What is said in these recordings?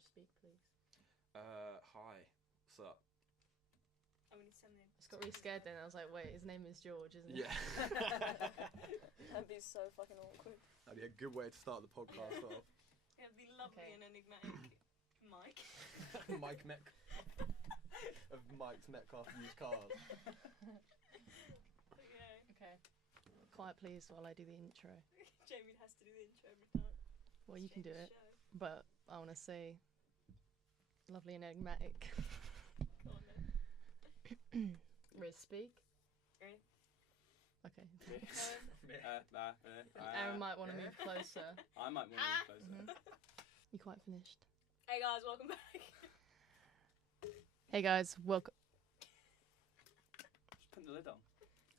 George speak, please? Hi. What's up? I'm going to send him. I just got really scared then. I was like, wait, his name is George, isn't it? Yeah. That'd be so fucking awkward. That'd be a good way to start the podcast off. It'd be lovely and enigmatic. Mike. Mike Metcalf. Of Mike's Metcalf used cars. Okay. Quiet, please, while I do the intro. Jamie has to do the intro every time. Well, you can do it, Show. but I want to say, lovely and enigmatic. Go on then. Riz, speak. Ready? Okay. Um, Aaron might want to move closer. I might want to move closer. Mm-hmm. You quite finished? Hey guys, welcome back. Hey guys, welcome. Just put the lid on.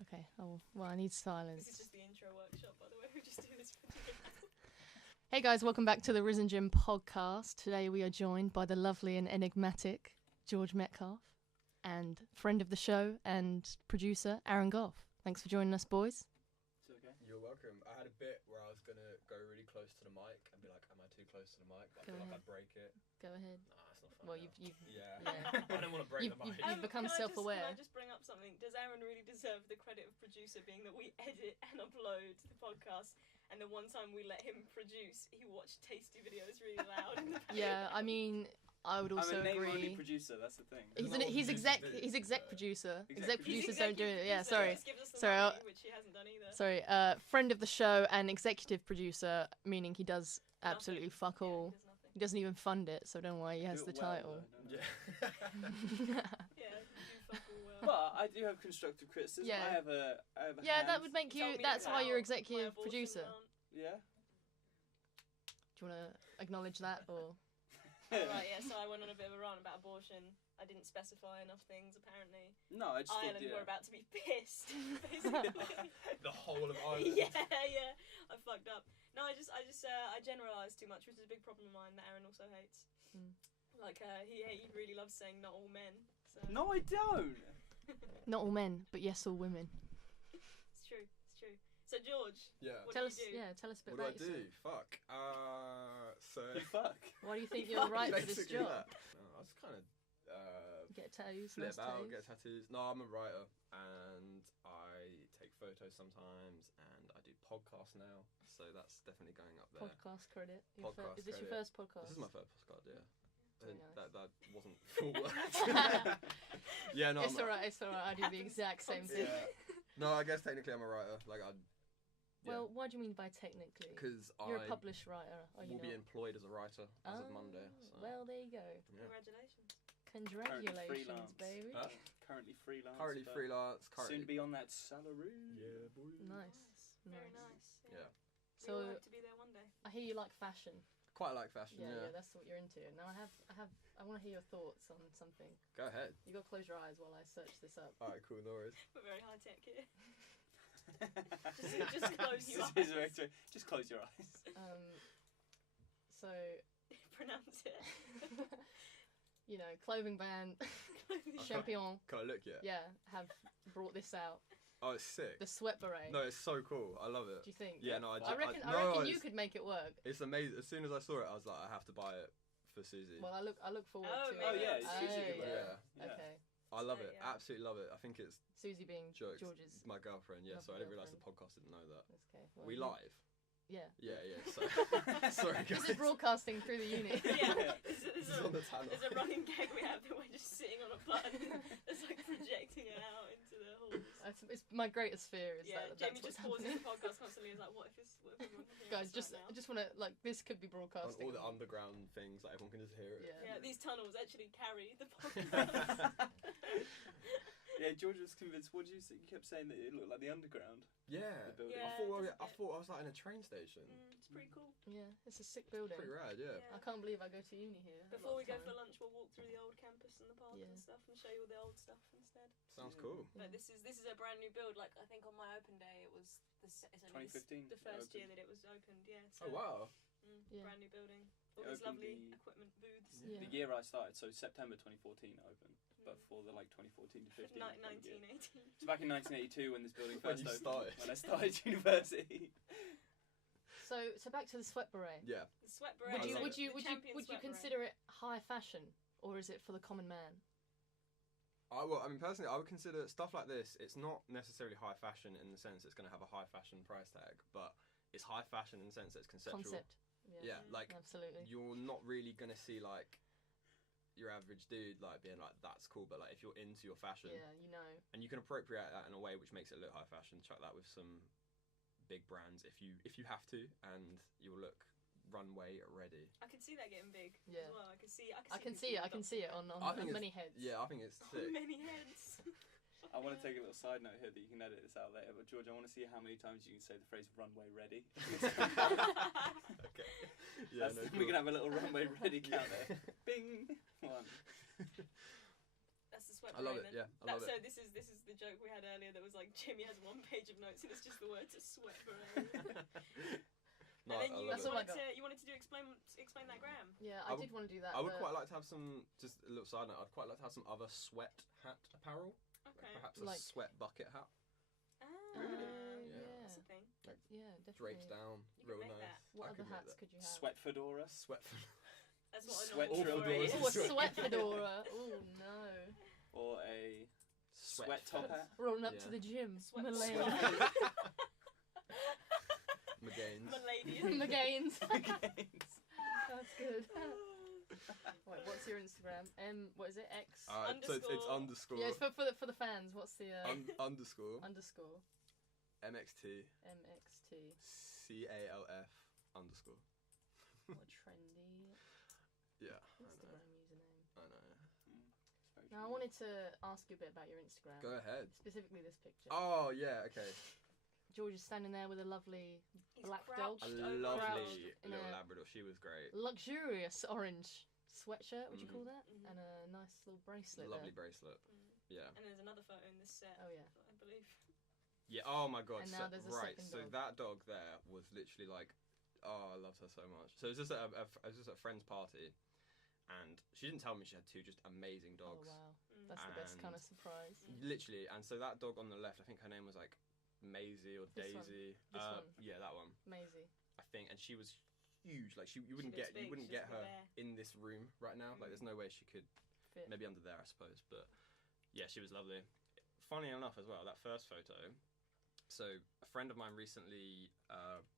Okay. Oh well, I need silence. This is just the intro workshop, by the way. We just do this for people. Hey guys, welcome back to the Risen Gym podcast. Today we are joined by the lovely and enigmatic George Metcalf and friend of the show and producer Aaron Gough. Thanks for joining us, boys. It's okay. You're welcome. I had a bit where I was going to go really close to the mic and be like, am I too close to the mic? But I Go feel like ahead. I'd break it. Go ahead. Nah, it's not fun. Well, now. you've Yeah. yeah. I don't want to break the mic. You've become self-aware. Can I just bring up something? Does Aaron really deserve the credit of producer, being that we edit and upload the podcast, and the one time we let him produce, he watched tasty videos really loud in the background? Yeah, I mean, I would also I'm a name-only agree. producer, that's the thing. He's exec producer. Exec Exec producers He's don't do it. Yeah, executive sorry. producer, just gives us the Sorry, money, which he hasn't done either. Sorry, friend of the show and executive producer, meaning he does absolutely Nothing. fuck all. Yeah, he does nothing. He doesn't even fund it, so I don't know why he has Do the it well, title. though, don't Yeah. Yeah, you do fuck all well. But I do have constructive criticism. Yeah. I have a Yeah, hand. that would make Tell you. me That's why about you're my executive abortion producer. aunt. Yeah. Do you want to acknowledge that, or Right, yeah, so I went on a bit of a rant about abortion. I didn't specify enough things, apparently. No, I just Ireland thought, were yeah. about to be pissed, basically. The whole of Ireland. yeah, I fucked up. No, I generalised too much, which is a big problem of mine that Aaron also hates. Mm. Like, he really loves saying not all men. So. No, I don't. not all men, but yes, all women? It's true. So George, Yeah. what Tell do us, you do? yeah, tell us a bit What do I about yourself. do? Fuck. So... You fuck. Why do you think you're right for this Basically job? that. No, I just kind of Get tattoos, flip nice out, tattoos. get tattoos. No, I'm a writer and I take photos sometimes and I do podcasts now. So that's definitely going up there. Podcast credit. Podcast Is this your credit. first podcast? This is my first podcast, yeah. Very nice. That wasn't full work. Yeah, no. It's alright. I do the exact same thing. Yeah. No, I guess technically I'm a writer. Like Well, what do you mean by technically? because You're I a published writer, are you will be not? employed as a writer as of Monday. So. Well, there you go. Yeah. Congratulations. Congratulations, freelance. baby. Huh? Currently freelance. Currently but freelance. Currently. Soon to be on that salary. Yeah, boy. Nice. Very nice. Yeah. We all So hope to be there one day. I hear you like fashion. Quite like fashion. Yeah, Yeah. that's what you're into. Now I want to hear your thoughts on something. Go ahead. You got to close your eyes while I search this up. All right, cool. No worries. We're very high tech here. Just close your This is eyes. Just close your eyes. So Pronounce it. you know, clothing band Champion, Can I look yet? yeah, have brought this out. Oh, it's sick. The sweat beret. No, it's so cool. I love it. Do you think? Yeah, no, I reckon no, you could make it work. It's amazing. As soon as I saw it, I was like, I have to buy it for Susie. Well, I look forward Oh, to maybe it. yeah, that's Susie it. could wear yeah. it. Yeah. Okay. I love So, it. yeah. Absolutely love it. I think it's Susie being jokes. George's. My girlfriend. Yeah. So I Lovely didn't realise the girlfriend. podcast didn't know that. That's okay. Well, We you- live. Yeah. Yeah. So sorry, guys. This is broadcasting through the uni. Yeah, there's This is on the channel. a running gag we have that we're just sitting on a button that's like projecting it out into the halls. It's my greatest fear is Yeah, that Jamie that's what's just pauses happening. the podcast constantly and is like, what if everyone can hear Guys, us just right now? I just want to like this could be On broadcasting. all the underground things, like everyone can just hear it. Yeah. Yeah, these tunnels actually carry the podcast. Yeah, George was convinced. What did you say? You kept saying that it looked like the underground. Yeah. The building. Yeah. I thought I was like in a train station. It's pretty cool. Yeah, it's a sick building. Pretty rad, yeah. Yeah. I can't believe I go to uni here. a Before lot we of go time. for lunch, we'll walk through the old campus and the park Yeah. and stuff and show you all the old stuff instead. Sounds Yeah. cool. Yeah. But this is a brand new build. Like I think on my open day it was it's only 2015 the first it year opened. that it was opened. Yeah. So, Oh wow. Yeah. Brand new building. All It these opened lovely the- equipment booths. Yeah. The year I started, so September 2014 it opened. Mm. But for the 2014 to 15. 1918. So back in 1982 when this building When first you opened. started. When I started university. So back to the sweat beret. Yeah. The sweat beret. Would you love would it. you The would you champion would you sweat beret. consider it high fashion, or is it for the common man? I mean, personally, I would consider stuff like this. It's not necessarily high fashion in the sense it's going to have a high fashion price tag, but it's high fashion in the sense that it's conceptual. Concept. Yeah, like absolutely. you're not really going to see like your average dude like being like that's cool, but like if you're into your fashion, Yeah, you know. and you can appropriate that in a way which makes it look high fashion. Chuck that with some big brands if you have to, and you'll look runway ready. I can see that getting big Yeah. as well. I can see it. I can see it on many heads. Yeah, I think it's sick. many heads. I want to take a little side note here that you can edit this out later, but George, I want to see how many times you can say the phrase runway ready. Okay. Yeah, We can have a little runway ready counter. Bing! One. That's the sweat I love parade it. then. Yeah, I love So it. this is the joke we had earlier that was like Jimmy has one page of notes and it's just the words sweat parade. No, and then I you, love That's all I got. you wanted to do explain that gram. Yeah, I I did want to do that. I would but quite like to have some, just a little side note, I'd quite like to have some other sweat hat apparel. Okay. Perhaps Like- a sweat bucket hat. Yeah. That's a thing. Yeah, definitely. Draped down, You real can make nice. that. What I other could make hats that. could you have? Sweat fedora. Sweat. That's what a Sweat normal drill fedora doors. is. Oh, a sweat fedora. Oh no. Or a sweat top hat. Rolling up Yeah. to the gym. Sweat Malay. McGain's. Milady. McGain's. Gains. That's good. Wait, what's your Instagram? What is it? X. So it's underscore. Yeah, it's for the fans. What's the Underscore. underscore? MXT. MXT. CALF underscore. What trendy Yeah. Instagram username? I know. Now I wanted to ask you a bit about your Instagram. Go ahead. Specifically this picture. Oh yeah. Okay. George is standing there with a lovely He's black crouched dog. A over lovely in little a- Labrador. She was great. luxurious orange sweatshirt, would you Mhm. call that? Mhm. And a nice little bracelet Lovely there. bracelet. Yeah. And there's another photo in this set, Oh yeah. I believe. Yeah. Oh my god. And now there's a right. second So dog. that dog there was literally like, oh, I loved her so much. So it was just at a friend's party, and she didn't tell me she had two just amazing dogs. Oh wow. Mm. That's the best kind of And- surprise. Literally, and so that dog on the left, I think her name was like Maisie or This one. Daisy. This one. Yeah, that one. Maisie. I think, and she was huge. Like you wouldn't looks get big, you wouldn't she's get a her bear. in this room right now. Like there's no way she could. Fit. Maybe under there, I suppose. But yeah, she was lovely. Funny enough, as well, that first photo. So a friend of mine recently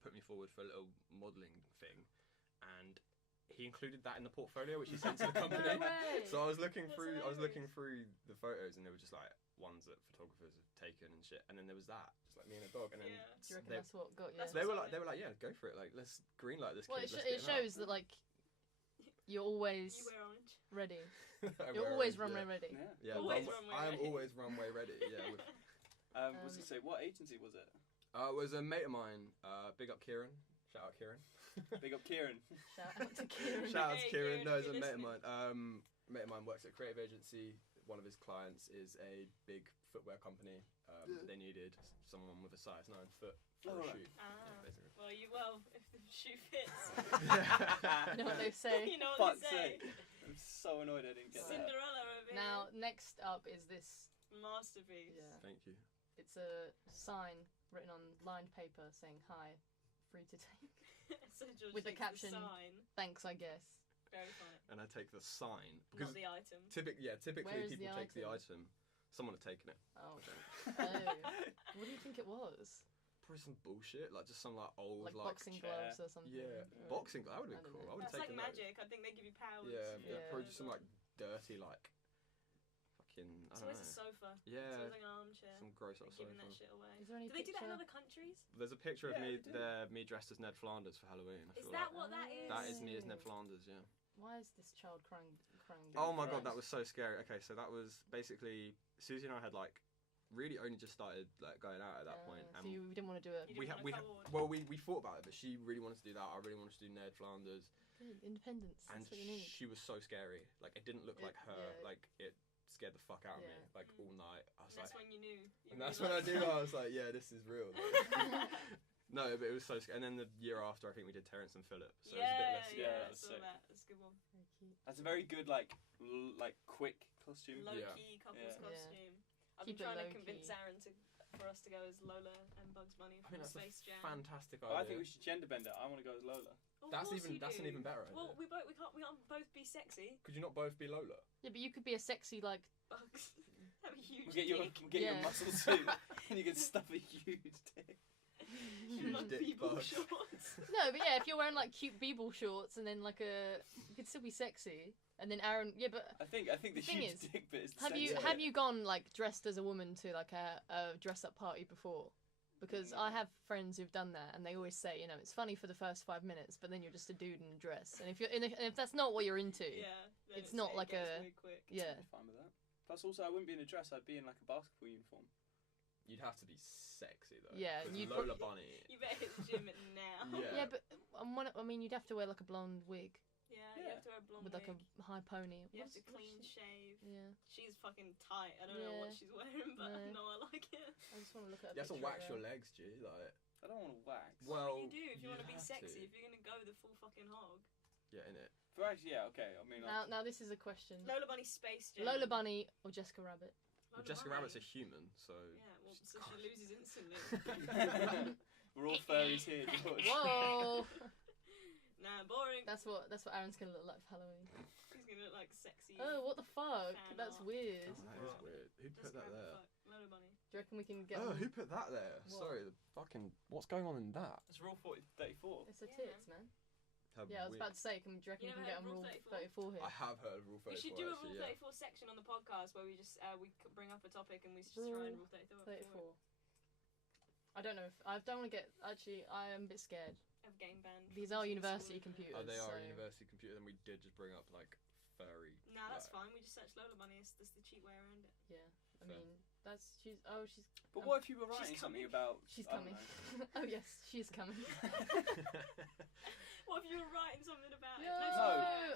put me forward for a little modelling thing, and he included that in the portfolio, which he sent to the company. No way. So I was looking That's through. I was looking hilarious. through the photos, and they were just like ones that photographers had taken and shit. And then there was that, just like me and a dog. And then Yeah. Do you reckon they, that's what got you? That's they were what's like, yeah, go for it. Like, let's greenlight this Well, kid. it let's get him out. shows that like you're always You wear orange. ready. I You're wear always orange, runway ready. Yeah, Yeah. Always runway- runway I am ready. always runway ready. Yeah. Was it say what agency was it? It was a mate of mine. Big up Kieran. Shout out Kieran. Big up Kieran. Shout out to Kieran. Shout out to Hey, Kieran. Kieran, No, it's if a you're mate of mine. Mate of mine works at a creative agency. One of his clients is a big footwear company. They needed someone with a size 9 foot for a Alright. shoot. Ah. Basically. Well, if the shoe fits. You know what they say. You know what Fuck's they say. sake. I'm so annoyed I didn't get that. Cinderella over here. Now, next up is this. Masterpiece. Yeah. Thank you. It's a sign written on lined paper saying "Hi, free to take." So George With the takes caption- sign. Thanks, I guess. Very funny. And I take the sign Not because the item. typically Where is people the take the item. Someone had taken it. Oh. Oh. What do you think it was? Probably some bullshit, like just some like old Like boxing chair. gloves or something? Yeah, Or- boxing. That would I have been don't cool. know. I would have That's like taken that. magic. I think they give you powers. Yeah, Yeah. probably just some like dirty like fucking. I It's don't always a know. sofa. It's Yeah, always like an armchair. some gross They're old giving sofa. that shit away. Is there any Do they do that in picture? other countries? There's a picture of Yeah, me they do. there, me dressed as Ned Flanders for Halloween. I Is feel that like what that is? that is me as Ned Flanders. Yeah. Why is this child crying? Oh my god, Christ. that was so scary. Okay, so that was basically Susie and I had like really only just started like going out at that point, So and you didn't want to do it. You we didn't had wanna co-ord. well we thought about it, but she really wanted to do that. I really wanted to do Ned Flanders, Good, independence. and That's what you need. she was so scary. Like it didn't look like her. Yeah. Like it scared the fuck out of me. Yeah. Like all night. I was And that's like, when you knew. and that's when I realised. knew I was like, yeah, this is real. No, but it was so scary. And then the year after, I think we did Terrence and Phillip. So it was a bit less. Yeah, I that's saw sick. that. That's a good one. Very cute. That's a very good like quick costume. Low Yeah. key couples Yeah. costume. I've Keep it been trying to low convince key. Aaron to for us to go as Lola and Bugs Bunny I from think that's Space a Jam. fantastic Oh, I idea. think we should gender bend it. I want to go as Lola. Of That's course you an do. even better idea. Well, we can't both be sexy. Could you not both be Lola? Yeah, but you could be a sexy like. Bugs have a huge We'll get you dick. a muscle suit, and you can stuff a huge dick. Huge Like dick people Bugs. shorts. No, but yeah, if you're wearing like cute b-ball shorts and then like you could still be sexy. And then Aaron, yeah, but I think the thing huge is, dick bit is the have you sexy have bit. you gone like dressed as a woman to like a dress up party before? Because I have friends who've done that, and they always say, you know, it's funny for the first 5 minutes, but then you're just a dude in a dress. And if that's not what you're into, Yeah. then It's not it like gets a- weird quick. yeah. I'd be fine with that. Plus, also, I wouldn't be in a dress. I'd be in like a basketball uniform. You'd have to be sexy though. Yeah, 'cause you'd Lola probably- Bunny. You better hit the gym now. Yeah. yeah, but I mean, you'd have to wear like a blonde wig You Yeah. have to wear a blonde with like wig. a high pony. You have to What's clean she- shave. Yeah, She's fucking tight. I don't know what Yeah. she's wearing, but No. no, I like it. I just want to look at. You have to wax your legs, G. Like, I don't want to wax. well, What do you do if you want to be have sexy? to. If you're gonna go the full fucking hog. Yeah, in it. For actually, yeah, okay. I mean, like, Now this is a question: Lola Bunny Space Jam. Lola Bunny or Jessica Rabbit? Lola Jessica Bunny. Rabbit's a human, so. Yeah, well, she's so kind she loses instantly. we're all furries here, George. Whoa, Nah, boring. that's what Aaron's gonna look like for Halloween. She's gonna look like sexy. Oh, what the fuck? Fan That's art. weird. That is weird. Who put Jessica that Rabbit, there? fuck. Lola Bunny. Do you reckon we can get? Oh, them- who put that there? What? Sorry, the fucking. What's going on in that? It's rule 34. It's the Yeah, tits, man. How Yeah, I was weird. about to say, do you reckon You we can never get heard on of Rule Rule 34 here? I have heard of Rule 34. We should do a Rule actually, 34 section on the podcast where we just bring up a topic and we just try Rule and Rule 34. 34. I don't know if I don't want to get. Actually, I am a bit scared. Of game banned. These from are using university school computers. Oh, they are so- a university computer, and we did just bring up like furry. Nah, that's like- fine. We just search Lola Bunny. That's the cheap way around it. Yeah, I Fair. mean she's But what if you were writing She's something coming. about? she's I don't coming. know. Oh yes, she's coming. What if you were writing something about it? No.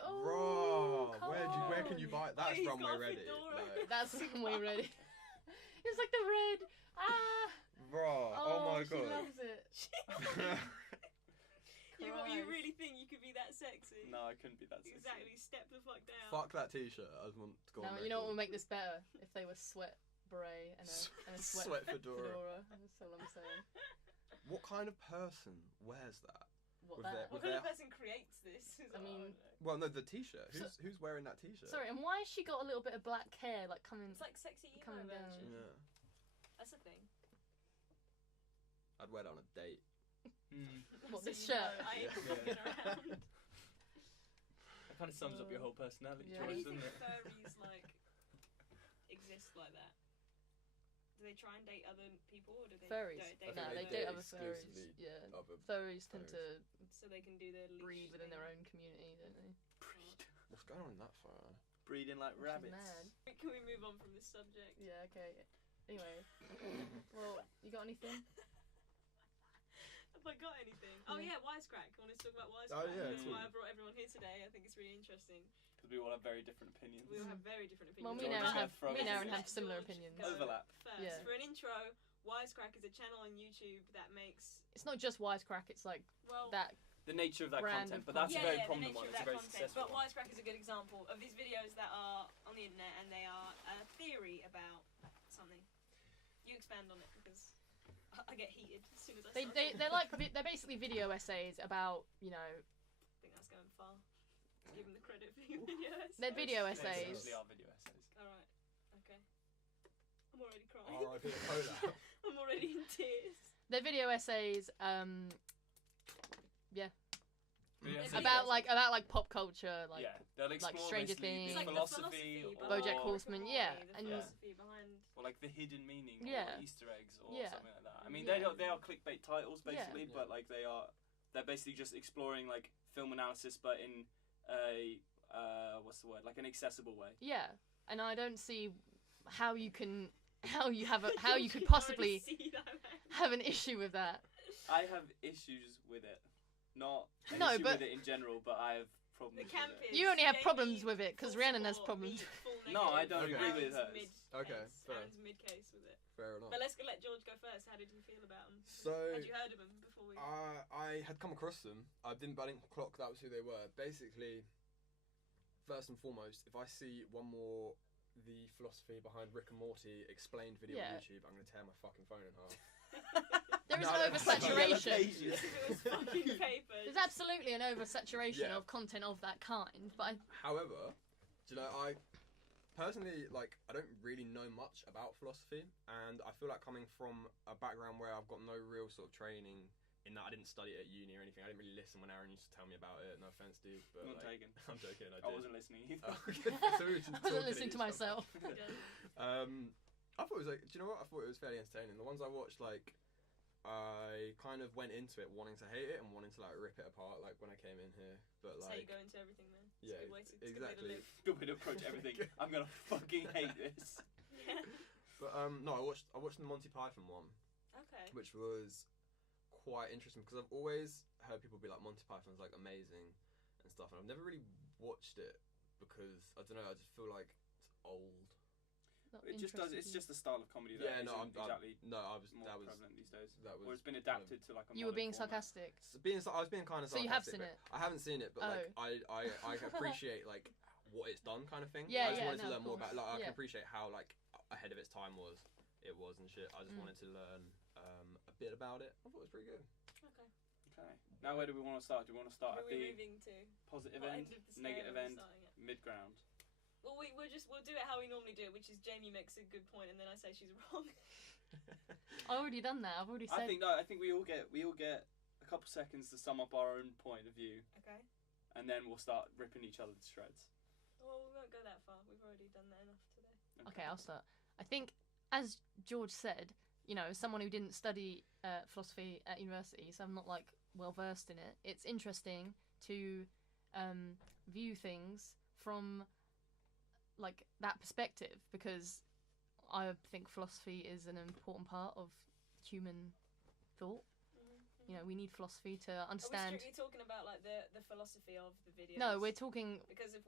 Oh, Raw. come Where can you on. buy? That's he's Runway got ready. fedora. Like, That's Runway ready. It's like the red. Ah. raw. Oh, my She god. loves it. You Christ. really think you could be that sexy? No, I couldn't be that sexy. Exactly. Step the fuck down. Fuck that T-shirt. I just want to go on No, you know what record. will make this better? If they were sweat beret and a sweat, Sweat fedora. That's all I'm saying. What kind of person wears that? What With that? their- What with kind of person creates this? I mean- Well, no, the T-shirt. Who's wearing that T-shirt? Sorry, and why has she got a little bit of black hair like coming? it's like sexy emo Coming down. version. Yeah, That's a thing. I'd wear that on a date. What, So this you know shirt? I ain't Yeah. fucking around. That kind of sums up your whole personality, Yeah. How do George, you think doesn't it? furries like exist like that? Do they try and date other people, or do they Furries? don't date No, other they date date other furries. exclusively Yeah, Other furries tend to so they can do their leash breed within their thing? own community, don't they? What's going on in that fire? Breeding like She's rabbits. mad. Can we move on from this subject? Yeah. Okay. Anyway, well, you got anything? Have I got anything? Oh Yeah. yeah, Wisecrack. I want to talk about Wisecrack. Oh, yeah, That's cool. why I brought everyone here today. I think it's really interesting. Because we all have very different opinions. We all have very different Well, opinions. me and George Aaron has have me and Aaron Let's have let similar George opinions. go Overlap. First, Yeah. for an intro, Wisecrack is a channel on YouTube that makes It's not just Wisecrack. It's like well. that. The nature of that Brand content, of but that's yeah, a very yeah, the prominent nature one. of It's a that very content. successful But one. Wisecrack is a good example of these videos that are on the internet and they are a theory about something. You expand on it because I get heated as soon as I start. They're like they're basically video essays about I think that's going far. Give them the credit for your videos. they're video They essays. essentially are video essays. Alright. Okay. I'm already crying. R.I.P. Cola. I'm already in tears. They're video essays. Video It's essays. About like pop culture, like yeah, they'll explore Stranger basically Things. the It's like philosophy, the or, BoJack behind Horseman, Rick and yeah, Morty, and- the philosophy behind. or like the hidden meaning, Yeah. or Easter eggs, or Yeah. something like that. I mean, Yeah. they are clickbait titles basically, Yeah. but like they're basically just exploring like film analysis, but in a what's the word, like an accessible way. yeah. And I don't see how you could You possibly can already see that, man. have an issue with that. I have issues with it, not an No, issue but- with it in general, but I have The problems camp with it. is You only have Jamie problems with it because full Rhiannon has support, problems. me full No, I negative. don't agree with Aaron's hers. mid Okay, case. fair. Aaron's mid case with it. Fair enough. But let's let George go first. How did you feel about them? So Had you heard of them before we? I had come across them. I didn't clock that was who they were. Basically, first and foremost, if I see one more the philosophy behind Rick and Morty explained video on YouTube, I'm gonna tear my fucking phone in half. There is No, an that's oversaturation. If it was fucking paper. There's absolutely an oversaturation Yeah. of content of that kind, but However, do you know, I personally, like, I don't really know much about philosophy, and I feel like coming from a background where I've got no real sort of training in that, I didn't study it at uni or anything. I didn't really listen when Aaron used to tell me about it. No offense, dude, but Not like, taken. I'm joking. I I did. wasn't listening either. Oh, okay. So we were just I wasn't talking at listening to each other. myself. I thought it was like, do you know what? I thought it was fairly entertaining. The ones I watched, like, I kind of went into it wanting to hate it and wanting to like rip it apart, like when I came in here. But That's how like, you go into everything, man. It's yeah, a good way to, it's a exactly. good way to live. Good way to approach everything. I'm gonna fucking hate this. Yeah. But no, I watched the Monty Python one, Okay. which was quite interesting because I've always heard people be like Monty Python's like amazing and stuff, and I've never really watched it because I don't know. I just feel like it's old. Not It just does. It's interested. just a style of comedy that Yeah, no, isn't exactly I was more that was prevalent these days. that was. Or it's been kind of- adapted to like a You were modern being format. sarcastic. I was being kind of So sarcastic. you have seen but it? I haven't seen it, but like Oh. I appreciate like what it's done, kind of thing. Yeah, I just yeah, wanted to no, learn of more about. course. Like, I Yeah. can appreciate how like ahead of its time it was and shit. I just Mm. wanted to learn a bit about it. I thought it was pretty good. Okay. Okay. Now where do we want to start? Do we want to start Who are at we the moving to? positive What end, end of the scale negative are we end, starting at? mid ground? Well, we'll do it how we normally do it, which is Jamie makes a good point and then I say she's wrong. I've already done that. I've already said. I think we all get a couple seconds to sum up our own point of view, Okay. and then we'll start ripping each other to shreds. Well, we won't go that far. We've already done that enough today. Okay, I'll start. I think, as George said, you know, as someone who didn't study philosophy at university, so I'm not like well versed in it. It's interesting to view things from like that perspective because I think philosophy is an important part of human thought. You know, we need philosophy to Are we understand. strictly talking about like the philosophy of the videos? No, we're talking. Because if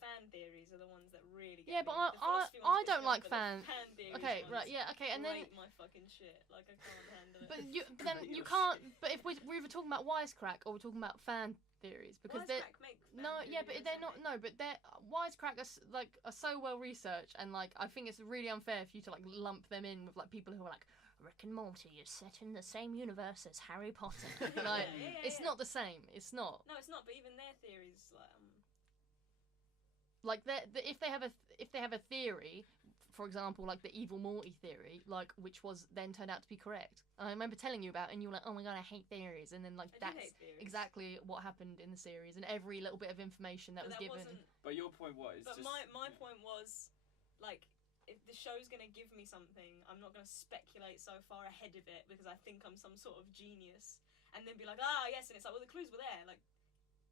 fan theories are the ones that really get Yeah, me. but The philosophy I ones don't piss me off, like but the fan. fan theories Okay, ones right, yeah, okay, and then. break my fucking shit. Like I can't handle it. But then you can't. But if we're either talking about wisecrack or we're talking about fan theories, because they're Wisecrack make fan no, yeah, theory but they're videos, not. No, but they're wisecrack are so well researched, and like I think it's really unfair for you to like lump them in with like people who are like Rick and Morty is set in the same universe as Harry Potter. Like it's not the same. It's not. No, it's not. But even their theories, Like if they have a theory, for example, like the evil Morty theory, like which was then turned out to be correct. And I remember telling you about, it and you were like, "Oh my god, I hate theories," and then like I do that's hate theories. exactly what happened in the series, and every little bit of information that But was given. wasn't. But your point was But just my point was, like, if the show's gonna give me something, I'm not gonna speculate so far ahead of it because I think I'm some sort of genius, and then be like, yes, and it's like, well, the clues were there. Like,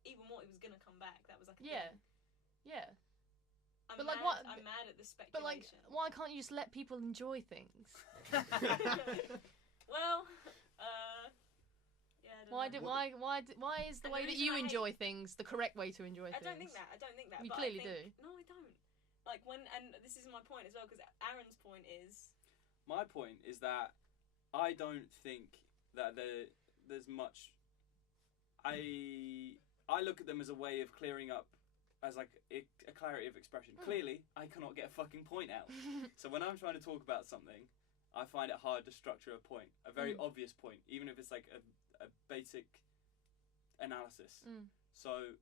even Morty was gonna come back. That was like a Yeah, thing. yeah. I'm But, like, mad, what- I'm mad at the speculation. But like, why can't you just let people enjoy things? Well, yeah. I don't Why know. do why is the And way the that reason you I hate- enjoy things the correct way to enjoy I things? don't think that. I don't think that. You but clearly I think, No, I don't. Like and this is my point as well because Aaron's point is. my point is that I don't think that there's much. I look at them as a way of clearing up, as like a clarity of expression. Clearly, I cannot get a fucking point out. So when I'm trying to talk about something, I find it hard to structure a point, a very obvious point, even if it's like a basic analysis. So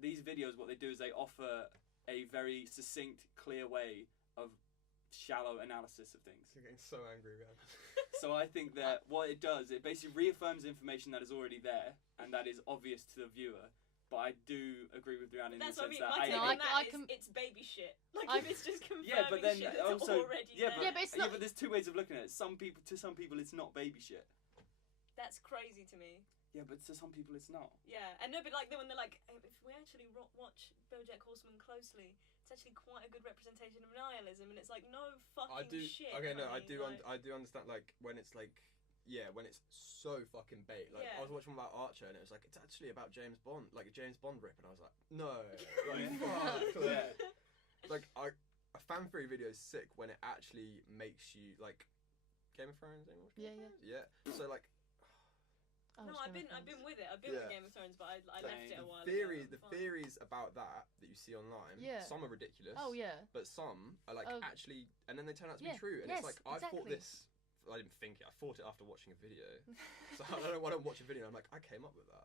these videos, what they do is they offer a very succinct, clear way of shallow analysis of things. You're getting so angry, man. So I think that what it does, it basically reaffirms information that is already there and that is obvious to the viewer. But I do agree with Rhiannon in the That's what I sense mean. that My take No, on that I is can- it's baby shit. Like I- if it's just confirming yeah, but then shit that's also already yeah, there. but, but it's not- but there's two ways of looking at it. To some people it's not baby shit. That's crazy to me. Yeah, but to some people it's not. Yeah, and no, but like when they're like, if we actually watch BoJack Horseman closely, it's actually quite a good representation of nihilism, and it's like no fucking shit. Okay, no, I honey, do. like, I do understand. Like when it's like, yeah, when it's so fucking bait. Like Yeah. I was watching one about Archer, and it was like it's actually about James Bond, like a James Bond rip, and I was like, no, like fuck. Like a fan theory video is sick when it actually makes you like Game of Thrones. Anyone watch Game Yeah, of Thrones? Yeah. So like. I No, watched I've Game been of Thrones. with it. I've been with Yeah. Game of Thrones, but I Like, left it a while theories, ago. the theories about that you see online, Yeah. some are ridiculous. Oh yeah. But some are like Oh. actually, and then they turn out to Yeah, be true. And yes, it's like I thought exactly. this. I didn't think it. I thought it after watching a video. So I don't watch a video. I'm like, I came up with that.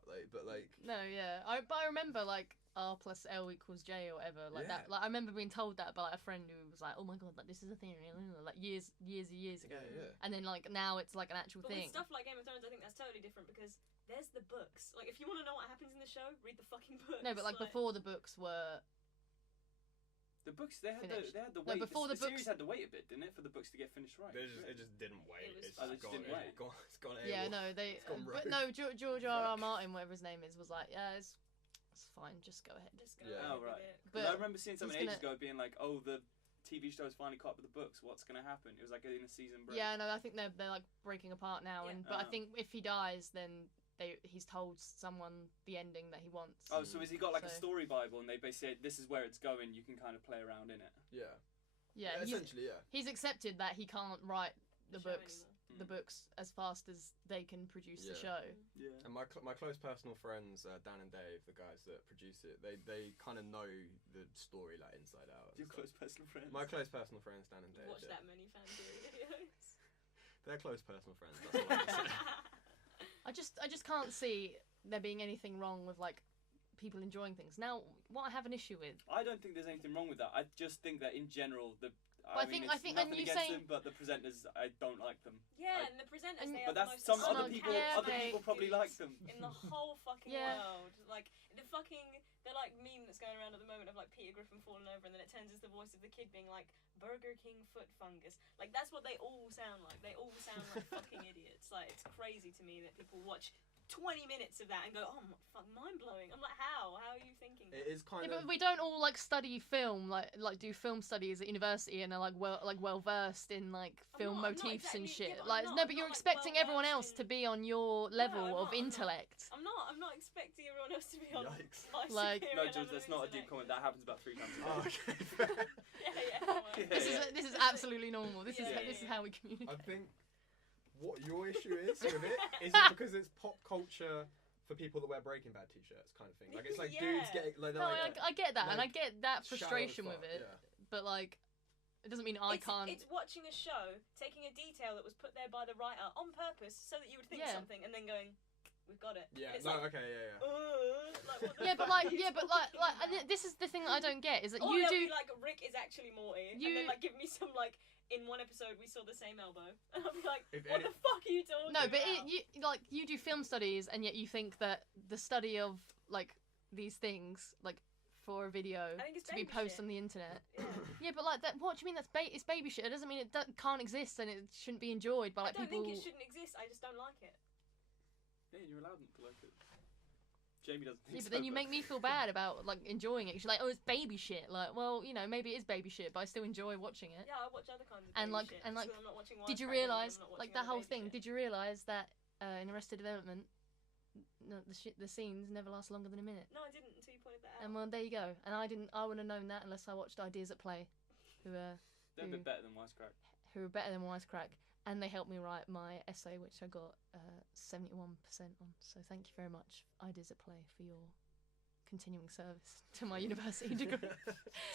No, yeah. But I remember like R plus L equals J or whatever, like Yeah. that. Like I remember being told that by like, a friend who was like, "Oh my god, like this is a theory," like years ago. Yeah. And then like now it's like an actual But thing. with stuff like Game of Thrones, I think that's totally different because there's the books. Like, if you want to know what happens in the show, read the fucking books. No, but like before the books were. The books they had Finished. the No, wait. before the the series books- had to wait a bit, didn't it, for the books to get finished right? It just didn't wait. It was It's fine. just They just gone. didn't wait. It's gone. Yeah, AWOL. no, they. It's gone But rogue. no, George R.R. Martin, whatever his name is, was like, yeah, it's fine, just go ahead. Just go Yeah. ahead Oh, with right. it. 'Cause I But remember seeing something he's ages ago being like, "Oh, the TV show's finally caught up with the books. What's gonna happen?" It was like in a season break. yeah, no, I think they're like breaking apart now, Yeah. and but I Oh. think if he dies, then he's told someone the ending that he wants. Oh, so has he got like a So- story Bible, and they basically said, "This is where it's going. You can kind of play around in it." Yeah. Yeah, Essentially, yeah. he's accepted that he can't write the show books. anymore. The books as fast as they can produce the Yeah. show. Yeah. And my close personal friends, Dan and Dave, the guys that produce it, they kind of know the story like inside out. and Your stuff. close personal friends. My close personal friends, Dan and Dave. Watch yeah. that many fan theory videos. They're close personal friends. That's all I can say. I just can't see there being anything wrong with like people enjoying things. Now, what I have an issue with. I don't think there's anything wrong with that. I just think that in general, I mean, think- I it's think- nothing and you against say- them, but the presenters, I don't like them. Yeah, and the presenters, And- they But are that's the most some other okay, people. yeah, Other okay. people probably like them. in the whole fucking Yeah. world. Like the like meme that's going around at the moment of like Peter Griffin falling over and then it turns as the voice of the kid being like Burger King foot fungus. Like that's what they all sound like. They all sound like fucking idiots. Like it's crazy to me that people watch 20 minutes of that and go, "Oh my fuck, mind blowing." I'm like, how? How are you thinking? It is kind Yeah, of. but we don't all like study film, like do film studies at university and are like well versed in like film I'm not motifs and exactly- shit. yeah, but like I'm no, not- but I'm you're not, like, expecting everyone well-versed else to in- be on your level I'm of not. intellect. I'm not expecting everyone else to be on Yikes. my Like- superior No, level George, of that's not a deep intellect. comment. That happens about 3 times a day. Oh, okay. fair. Yeah, come on. Yeah, This is absolutely normal. This Yeah, is yeah. how we communicate. I think what your issue is with it is it because it's pop culture for people that wear Breaking Bad t-shirts, kind of thing. Like it's like dudes Yeah. getting like. they're No, like I get that, and I like, get that shallow as frustration fuck, with it. yeah. But like, it doesn't mean I can't. It's watching a show, taking a detail that was put there by the writer on purpose so that you would think Yeah. something, and then going, "We've got it." Yeah. And it's No. like, Okay. Yeah. like, what the Yeah, but fuck like, are you yeah, but talking like, and about? this is the thing that I don't get is that Or you they'll do. be like, Rick is actually Morty, and You- then like give me some like. In one episode, we saw the same elbow, and I'll be like, If "What any- the fuck are you talking No, about?" but you do film studies, and yet you think that the study of like these things, like for a video I think it's to be baby posted shit. on the internet. Yeah. Yeah, but like that. What do you mean that's it's baby shit? It doesn't mean it can't exist and it shouldn't be enjoyed by I like don't people. think it shouldn't exist. I just don't like it. Yeah, you're allowed to like it. Jamie doesn't think Yeah, so, but then you make me feel bad about like enjoying it. 'Cause you're like, oh, it's baby shit. Like, well, you know, maybe it is baby shit, but I still enjoy watching it. Yeah, I watch other kinds of And, baby like- shit, and, like, so I'm not watching Did you Wisecrack when I'm realize, not like watching that other whole baby thing? shit. Did you realize that in Arrested Development, the scenes never last longer than a minute? No, I didn't until you pointed that out. And well, there you go. And I wouldn't have known that unless I watched Ideas at Play, who are They're a bit better than Wisecrack. better than Wisecrack, and they helped me write my essay, which I got 71% on. So thank you very much, Ideas at Play, for your continuing service to my university degree.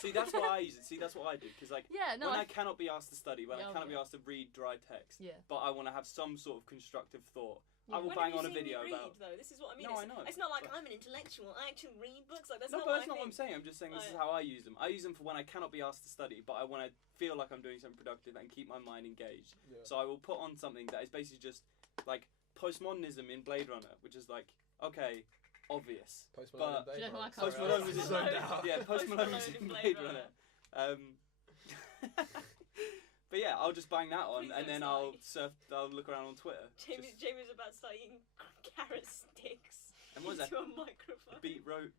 See, that's why I use it. See, that's what I do. Because, like, Yeah, no, when I cannot be asked to study, when Yeah, I cannot be yeah. asked to read dry text, yeah. but I want to have some sort of constructive thought, Yeah. I will When bang have on you a seen video me read, about. though? This is what I mean. No, I know. It's not like But- I'm an intellectual. I actually read books. Like that's No, not but what that's not what I'm think. saying. I'm just saying this is Right. how I use them. I use them for when I cannot be asked to study, but I want to feel like I'm doing something productive and keep my mind engaged. Yeah. So I will put on something that is basically just like postmodernism in Blade Runner, which is like, okay, obvious. Post But- Malone and Do you know Dave who I Roll. can't Post Sorry, Malone I was in zoned Malone. out. Yeah, Post Post Malone Malone was in in Blade Blade Runner. Runner. But yeah, I'll just bang that on, Please and don't then start. I'll look around on Twitter. Jamie was about to start eating carrot sticks And what is that? into a microphone. Beetroot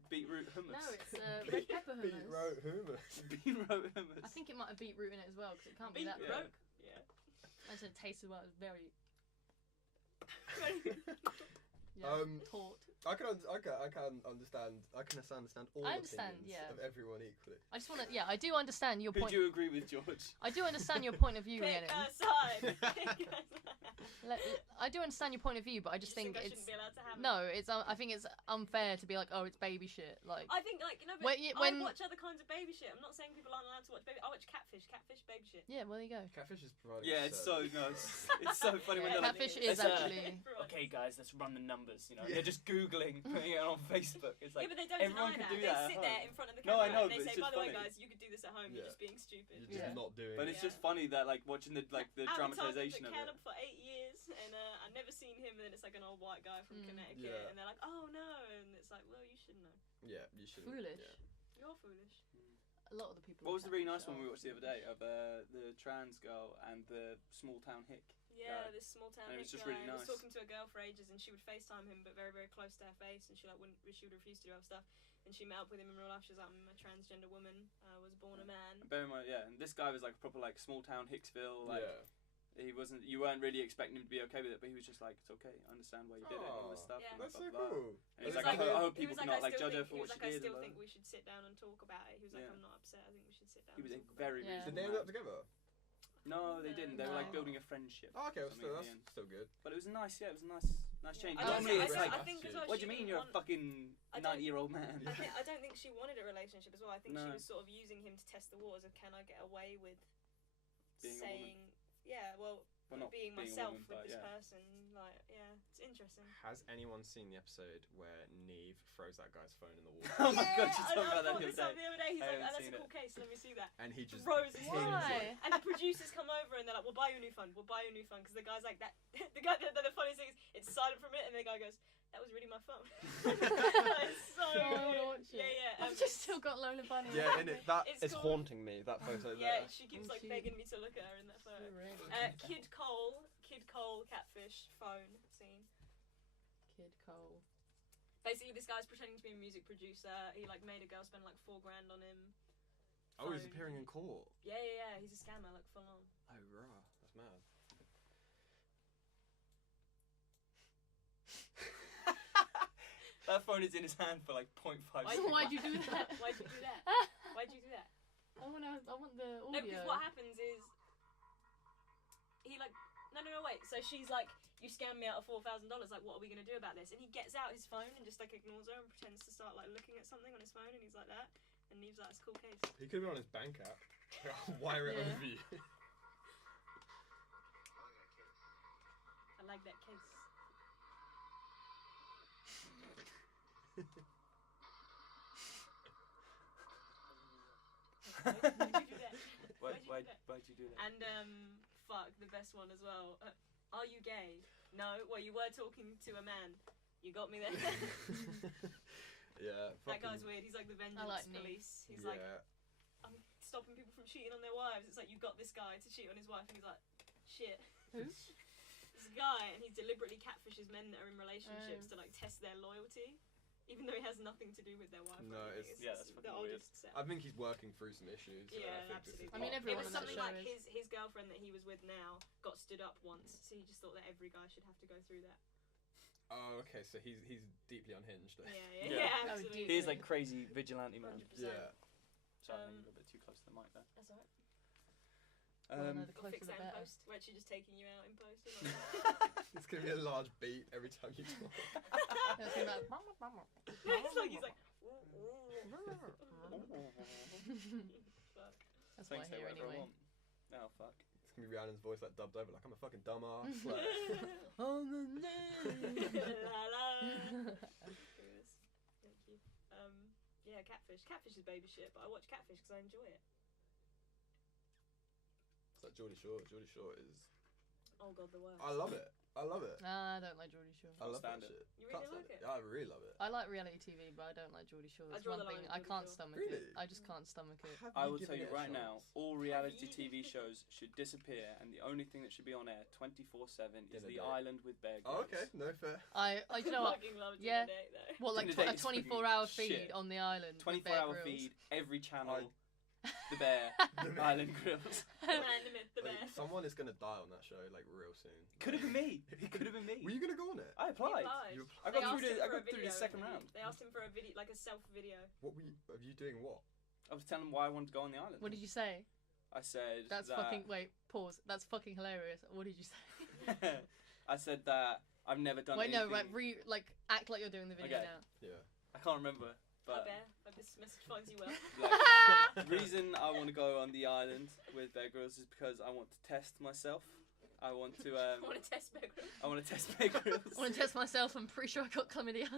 hummus. No, it's red pepper hummus. Beetroot hummus. Beetroot hummus. I think it might have beetroot in it as well because it can't be that. Beetroot. Bad. Yeah. I said it tasted well. It was very. taught. I can understand all understand, opinions yeah. of everyone equally. I just want to. Yeah, I do understand your Who point. do you agree with, George? I do understand your point of view, Pick Rhiannon. a side. Pick a side. I do understand your point of view, but I just think I it's shouldn't be allowed to have it? no. It's I think it's unfair to be like, oh, it's baby shit. Like I think like but When- I when- watch other kinds of baby shit. I'm not saying people aren't allowed to watch baby. I watch catfish, baby shit. yeah, well there you go. Catfish is providing. Yeah, it's so service. it's so funny when Yeah, they're like, catfish It's is actually. okay, guys, let's run the numbers. You know, Yeah. they're just googling, putting it on Facebook. It's like yeah, but they don't everyone deny could that. do They that at sit there home. in front of the No, camera I know, and they but say, it's by just the way, funny. guys, you could do this at home. You're Yeah. just being stupid. You're just Yeah. not doing. But it's it. just funny that like watching the dramatization of I've it. for 8 years, and I've never seen him. And then it's like an old white guy from Connecticut, Yeah. and they're like, "Oh no!" And it's like, "Well, you should know. Yeah, you should. Foolish. Yeah. You're foolish." A lot of the people. What was the really nice catfish one we are watched the other day of the trans girl and the small town hick? Yeah, Yeah. this small town And it was hick just guy. really I was nice. talking to a girl for ages, and she would FaceTime him, but very, very close to her face, and she would refuse to do other stuff. And she met up with him in real life. She was like, "I'm a transgender woman. I was born a man." Bear in mind, yeah, and this guy was like proper like small town Hicksville. Like Yeah. you weren't really expecting him to be okay with it, but he was just like, it's okay, I understand why you did it and all this Aw, stuff. Yeah. And That's blah, so blah, blah. cool. And He he's was like, I hope he people was can like, not like I still judge her think- for he what was she like, I did. still and think blah. we should sit down and talk about it. He was like, Yeah. I'm not upset. I think we should sit down. He was and a talk about very it. Yeah. reasonable Did they end man. up together? No, they didn't. They were like No. building a friendship. Oh, okay, well, Something still, at the that's end. still good. But it was nice. Yeah, it was a nice change. I don't Normally think- it's like, I think as well what do she you mean didn't you're a want- fucking I don't- 90-year-old man? I don't think she wanted a relationship as well. I think she No. was sort of using him to test the waters of, can I get away with Being a saying, yeah, well, Well, not being being a myself woman, with but this yeah. person. Like, yeah, it's interesting. Has anyone seen the episode where Neve throws that guy's phone in the water? Oh my god, you I talking about that brought the this up other day. the other day. He's I like, haven't oh, that's seen a cool it. case. Let me see that. And he just Throws his phone. Why? And the producers come over and they're like, "We'll buy you a new phone. We'll buy you a new phone." Because the guy's like that. The funniest thing is, it's silent for a minute, and the guy goes, "That was really my phone." It's so Oh, I wanna weird. watch it. Yeah. I've just still got Lola Bunny. Yeah, and that It's is cool. haunting me. That photo Yeah, there. she keeps Oh, like she- begging me to look at her in that photo. Really? Kid Cole, catfish phone scene. Kid Cole. Basically, this guy's pretending to be a music producer. He like made a girl spend like $4,000 on him. Oh, he's Phone. appearing in court. Yeah. He's a scammer, like full on. Oh, rah. That's mad. That phone is in his hand for like 0.5 Why- seconds. Why'd you do that? Why'd you do that? Why'd you do that? I want the No, audio. because what happens is he like no wait. So she's like, you scammed me out of $4,000. Like, what are we gonna do about this? And he gets out his phone and just like ignores her and pretends to start like looking at something on his phone. And he's like that. And Neve's like, it's a cool case. He could have been on his bank app. I'll wire it Yeah. over you. I like that case. Why'd you do that? Why'd you do that? And fuck, the best one as well. Are you gay? No. Well, you were talking to a man. You got me there. Yeah. That guy's fucking- weird. He's like the vengeance like Neve. police. He's yeah. like, I'm stopping people from cheating on their wives. It's like, you got this guy to cheat on his wife, and he's like, shit. Who? This guy, and he deliberately catfishes men that are in relationships to like test their loyalty, even though he has nothing to do with their wife. No, or anything. it's- Yeah, that's the fucking weird. oldest set. I think he's working through some issues. Yeah, I think absolutely. This is I mean, part- everyone It was on that something show like is. his girlfriend that he was with now got stood up once, so he just thought that every guy should have to go through that. Oh, okay. So he's deeply unhinged. Yeah, Yeah. Oh, absolutely. He is like crazy vigilante man. 100%. Yeah. Sorry, I'm a little bit too close to the mic there. That's alright. Well, no, the We'll closer fix the that in better. post. We're actually just taking you out in post. It's gonna be a large beat every time you talk. It'll be like, It's like he's like. Fuck. That's what I Thanks, say hear whatever I anyway. want. Oh, fuck. It's gonna be Rhiannon's voice like dubbed over, like I'm a fucking dumbass. Like, La la. Anyways, thank you. Yeah, catfish. Catfish is baby shit, but I watch catfish because I enjoy it. it's like Geordie Shore. Geordie Shore is. Oh god, the worst. I love it. I love it. Nah, I don't like Geordie Shore. I love stand that it. shit. You Can't really stand like it? Yeah, I really love it. I like reality TV, but I don't like Geordie Shore. I That's draw one the line thing at I Geordie can't Shore. stomach Really? it. I just can't stomach it. Have I will given tell you it a right now, chance? all reality you? TV shows should disappear, and the only thing that should be on air 24/7 is Dinner The date. Island with Bear Oh, Grylls. okay, no fair. You know what? fucking love Yeah. Dinner Date, though. What, like Dinner a Date is fucking 24-hour shit. feed on the island? with 24-hour Bear Grylls? feed, every channel. The bear. Island grills. The man, the myth, the Like, bear. someone is gonna die on that show like real soon. Could have been me. It could have been me. Were you gonna go on it? I applied. You I They got asked through him the, I for a got through the video. second round. They asked him for a video, like a self video. What were you? Are you doing what? I was telling them why I wanted to go on the island. What did you say? I said That's that, fucking. Wait, pause. That's fucking hilarious. What did you say? I said that I've never done Wait, anything. no, like act like you're doing the video Okay. now. Yeah. I can't remember. Hi, But Bear. Hope this message finds you well. like, the reason I want to go on the island with Bear Grylls is because I want to test myself. I want to. I want to test Bear Grylls. I want to test Bear Grylls. I want to test myself. I'm pretty sure I got chlamydia.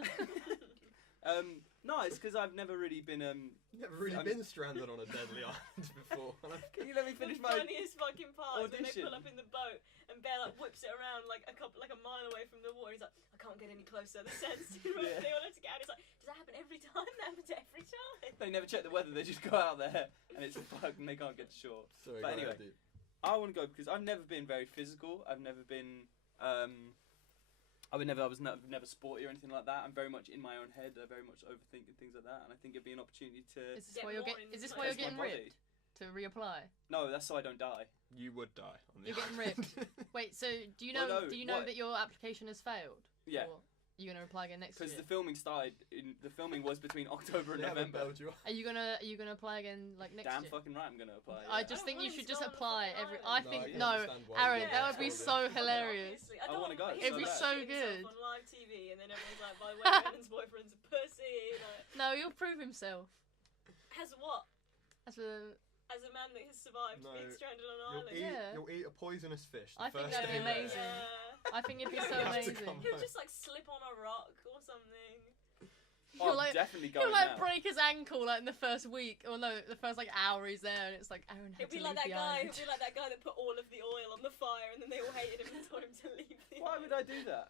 No, it's because I've never really been. You've never really I'm- been stranded on a deadly island before. Can you let me finish The my? funniest fucking part is when they audition? pull up in the boat and Bear like whips it around like a mile away from the water. He's like, I can't get any closer. The sand's too rough. Yeah. They all have to get out. It's like, does that happen every time? That happens every time. They never check the weather. They just go out there and it's fucked and they can't get to shore. Sorry, But go anyway. ahead, dude. I want to go because I've never been very physical. I've never been. I was never sporty or anything like that. I'm very much in my own head. I very much overthink and things like that. And I think it'd be an opportunity to. Is this Get why you're more getting? in Is this my why you're test getting my body. ripped to reapply? No, that's so I don't die. You would die on the You're getting island. Wait, so do you Well, know? no, do you know what? that your application has failed? Yeah, Or are you gonna apply again next because year? the filming started. The filming was between October and They haven't November. bailed you out. Are you gonna apply again like next Damn year? fucking right, I'm gonna apply. I yeah. just I think don't you want should him to just go on the apply fucking every. island. I No, think I can no, understand why Aaron, you that get would be told so it. hilarious. Obviously. I don't wanna go, want so It'd be bad. so shit himself good. on live TV, and then everyone's like, by the way, Brennan's boyfriend's a pussy. Like, No, he'll prove himself has what? as a. As a man that has survived No, being stranded on an You'll island. eat, Yeah. you'll eat a poisonous fish. I the think first that'd be day there. amazing. Yeah. I think it'd be You so have to amazing. come He'll just like slip on a rock or something. He'll I'm like definitely he'll going like now. break his ankle like in the first week, or no, the first like hour he's there, and it's like Aaron He'll had to be like leave that the guy. island. He'll be like that guy that put all of the oil on the fire, and then they all hated him and told him to leave the Why island. would I do that?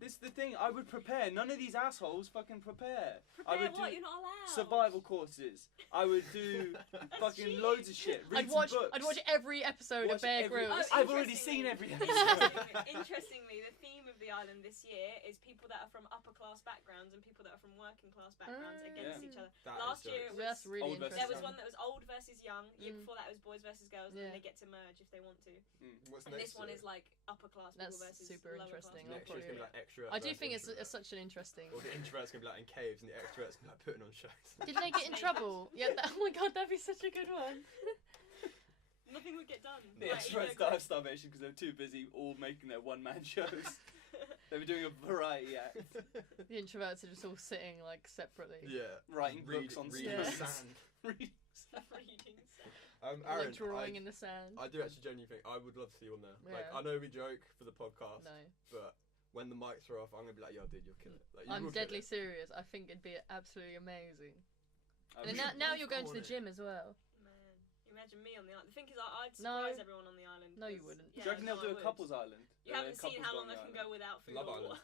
This is the thing. I would prepare. None of these assholes fucking prepare. I Prepare would what? do You're not allowed. survival courses. I would do fucking cheating. loads of shit. Read I'd watch. some books. I'd watch every episode of Watch Bear every- Grylls. Oh, I've already seen every episode. Interestingly, the theme of the island this year is people that are from upper class backgrounds and people that are from working class backgrounds against Yeah. each other. That Last is year jokes. it was That's really Old versus interesting. there was one that was old versus young. Year Mm. before that it was boys versus girls, and Yeah. then they get to merge if they want to. What's And next this one year? is like upper class people That's versus super lower interesting. class. Next year's gonna be like extra. I do think it's such an interesting. Or the introverts gonna be like in caves, and the extroverts gonna be like putting on shows. Did they get in trouble? Yeah. Oh my god, that'd be such a good one. Nothing would get done. The Right, extroverts you know, died of starvation because they were too busy all making their one-man shows. They were doing a variety act, The introverts are just all sitting like separately. Yeah. writing books on reading Yeah. sand. Reading- reading stuff. Aaron, Like drawing I, in the sand. I do actually genuinely think I would love to see you on there. Like, Yeah. I know we joke for the podcast, No, but when the mics are off, I'm gonna be like, "Yo, dude, you'll kill it." Like, you I'm will kill deadly it. serious. I think it'd be absolutely amazing. I And mean, now both you're going go to the on it. gym as well. Man, imagine me on the island. The thing is, I'd No. surprise everyone on the island. No, you 'cause- wouldn't. Yeah, do you reckon no, they'll do I a would. couples island? You haven't seen Couples how go long on I the can island. go without food Love or Island. water.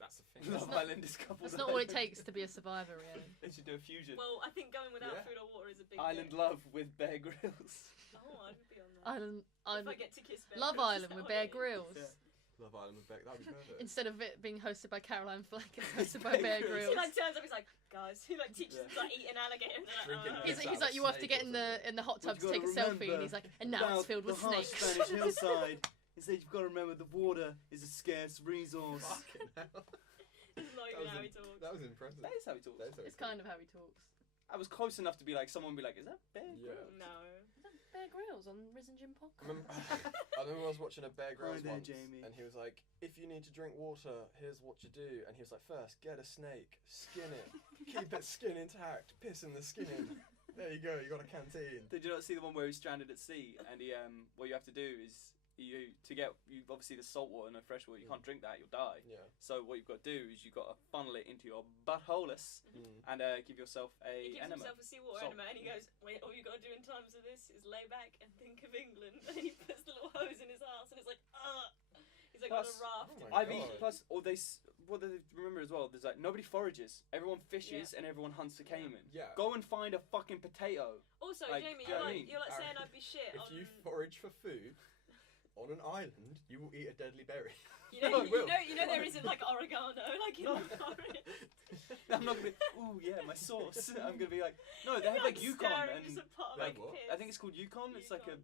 That's the thing. Love not- Island is couples. That's not all it takes to be a survivor, Rhiannon. They should do a fusion. Well, I think going without Yeah. food or water is a big Island thing. Love with Bear Grylls. Oh, I'd be on that. Island, If I Island, get to kiss Bear Love Grylls, is Island that with what Bear it is? Grylls. Yeah. Love Island with Beck. That'd be perfect. Instead of it being hosted by Caroline Flack, it's hosted by Bear He Grylls. like turns up, he's like, guys, he like teaches Yeah. them to like eat an alligator. And they're like, Drinking "Oh." piss He's out of like, a you have to snake get or in the hot tub What to you take a gotta selfie, and he's like, and now About it's filled with the harsh snakes. Spanish hillside. He said you've got to remember the water is a scarce resource. Fucking hell. It's not That even was how im- he talks. That was impressive. That is how he talks. That is how It's he kind of how he talks. I was close enough to be like, someone would be like, is that Bear Yeah. Grylls? No. Bear Grylls on Risen Gym I podcast. remember, I remember I was watching a Bear Grylls there, once, Jamie. and he was like, "If you need to drink water, here's what you do." And he was like, "First, get a snake, skin it, keep its skin intact, piss in the skin in. There you go, you got a canteen." Did you not see the one where he's stranded at sea and he what you have to do is you obviously the salt water and the fresh water, you can't drink that, you'll die. Yeah. So what you've got to do is you've got to funnel it into your buttholus and give yourself He a gives enema. himself a seawater Salt. enema and he goes, wait, all you got to do in times of this is lay back and think of England. And he puts the little hose in his ass and it's like, ugh. He's like on a Plus- raft. Oh my I mean, God. plus, or what they remember as well, there's like nobody forages, everyone fishes and everyone hunts a caiman. Yeah. Go and find a fucking potato. Also, Like, Jamie, do you know what I mean? you're like saying Aaron, I'd be shit If on... you forage for food on an island, you will eat a deadly berry. You know, I will. you know there isn't like oregano like in the forest. I'm not gonna be, ooh yeah, my sauce. I'm gonna be like, no, they have like Yukon staring and just a pot of, like what? piss. I think it's called Yukon. It's like a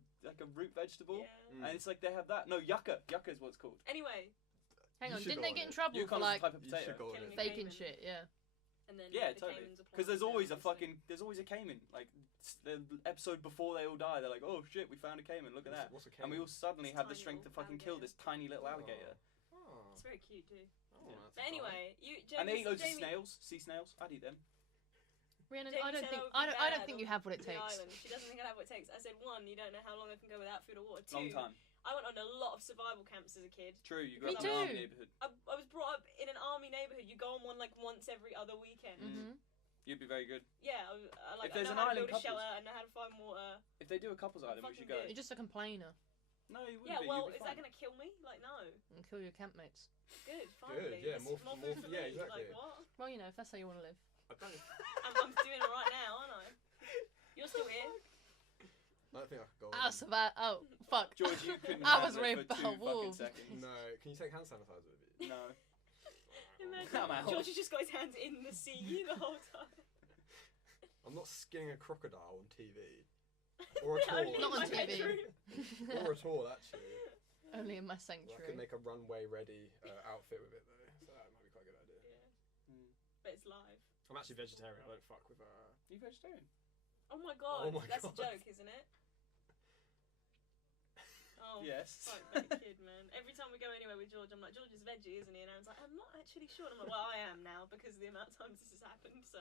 root vegetable, Yeah. and it's like they have that. No, yucca. Yucca is what it's called. Anyway, Hang You on, should didn't go they on get in it. trouble for Yukon's like a type of You should potato. go on Killing it. a faking caiman. shit? Yeah. and then Yeah, the totally. caimans are Because there's planted always a down, fucking, there's always a caiman. Like the episode before they all die, they're like, oh shit, we found a caiman. Look at that. What's a And we all caiman? suddenly It's have the tiny strength to little fucking kill alligator. this tiny little Oh. alligator. Oh. It's very cute too. Oh, Yeah. that's But anyway, you Jamie, And they eat loads of Jamie, snails, sea snails. I'd eat them. Rhiannon, Jamie I don't said think would I be don't I don't bad think on you have what it the takes. island. She doesn't think I have what it takes. I said, one, you don't know how long I can go without food or water. Long Two, time. I went on a lot of survival camps as a kid. True, you Me grew up in an army too. neighbourhood. I was brought up in an army neighbourhood. You go on one like once every other weekend. Mm-hmm. You'd be very good. Yeah, If I there's know an how to island build a couples- shelter. I know how to find water. If they do a couples island, we fucking should go. good. You're just a complainer No, you wouldn't Yeah, be. well, You'd be is that fine. gonna kill me? Like, no. and kill your campmates. Good, finally. yeah, That's more food for yeah, me. exactly. Like, what? Well, you know, if that's how you want to live. I don't, I'm doing it right now, aren't I? You're still here. I don't think I could go. I on. survived. Oh fuck. George, you couldn't I have was it raped for by a 2 fucking wolf. seconds. No, can you take hand sanitizer with you? No. Imagine I'm out. George has just got his hands in the sea the whole time. I'm not skinning a crocodile on TV. Or at all. Only in Not on my TV. bedroom. Or at all, actually. Only in my Well, I sanctuary. could make a runway ready outfit with it though, so that might be quite a good idea. Yeah, Mm. but it's live. I'm actually vegetarian. I don't fuck with. You vegetarian? Oh my god, Oh my that's God. a joke, isn't it? Oh, Yes. fuck that kid, man. Every time we go anywhere with George, I'm like, George is veggie, isn't he? And Aaron's like, I'm not actually sure. And I'm like, well, I am now because of the amount of times this has happened. So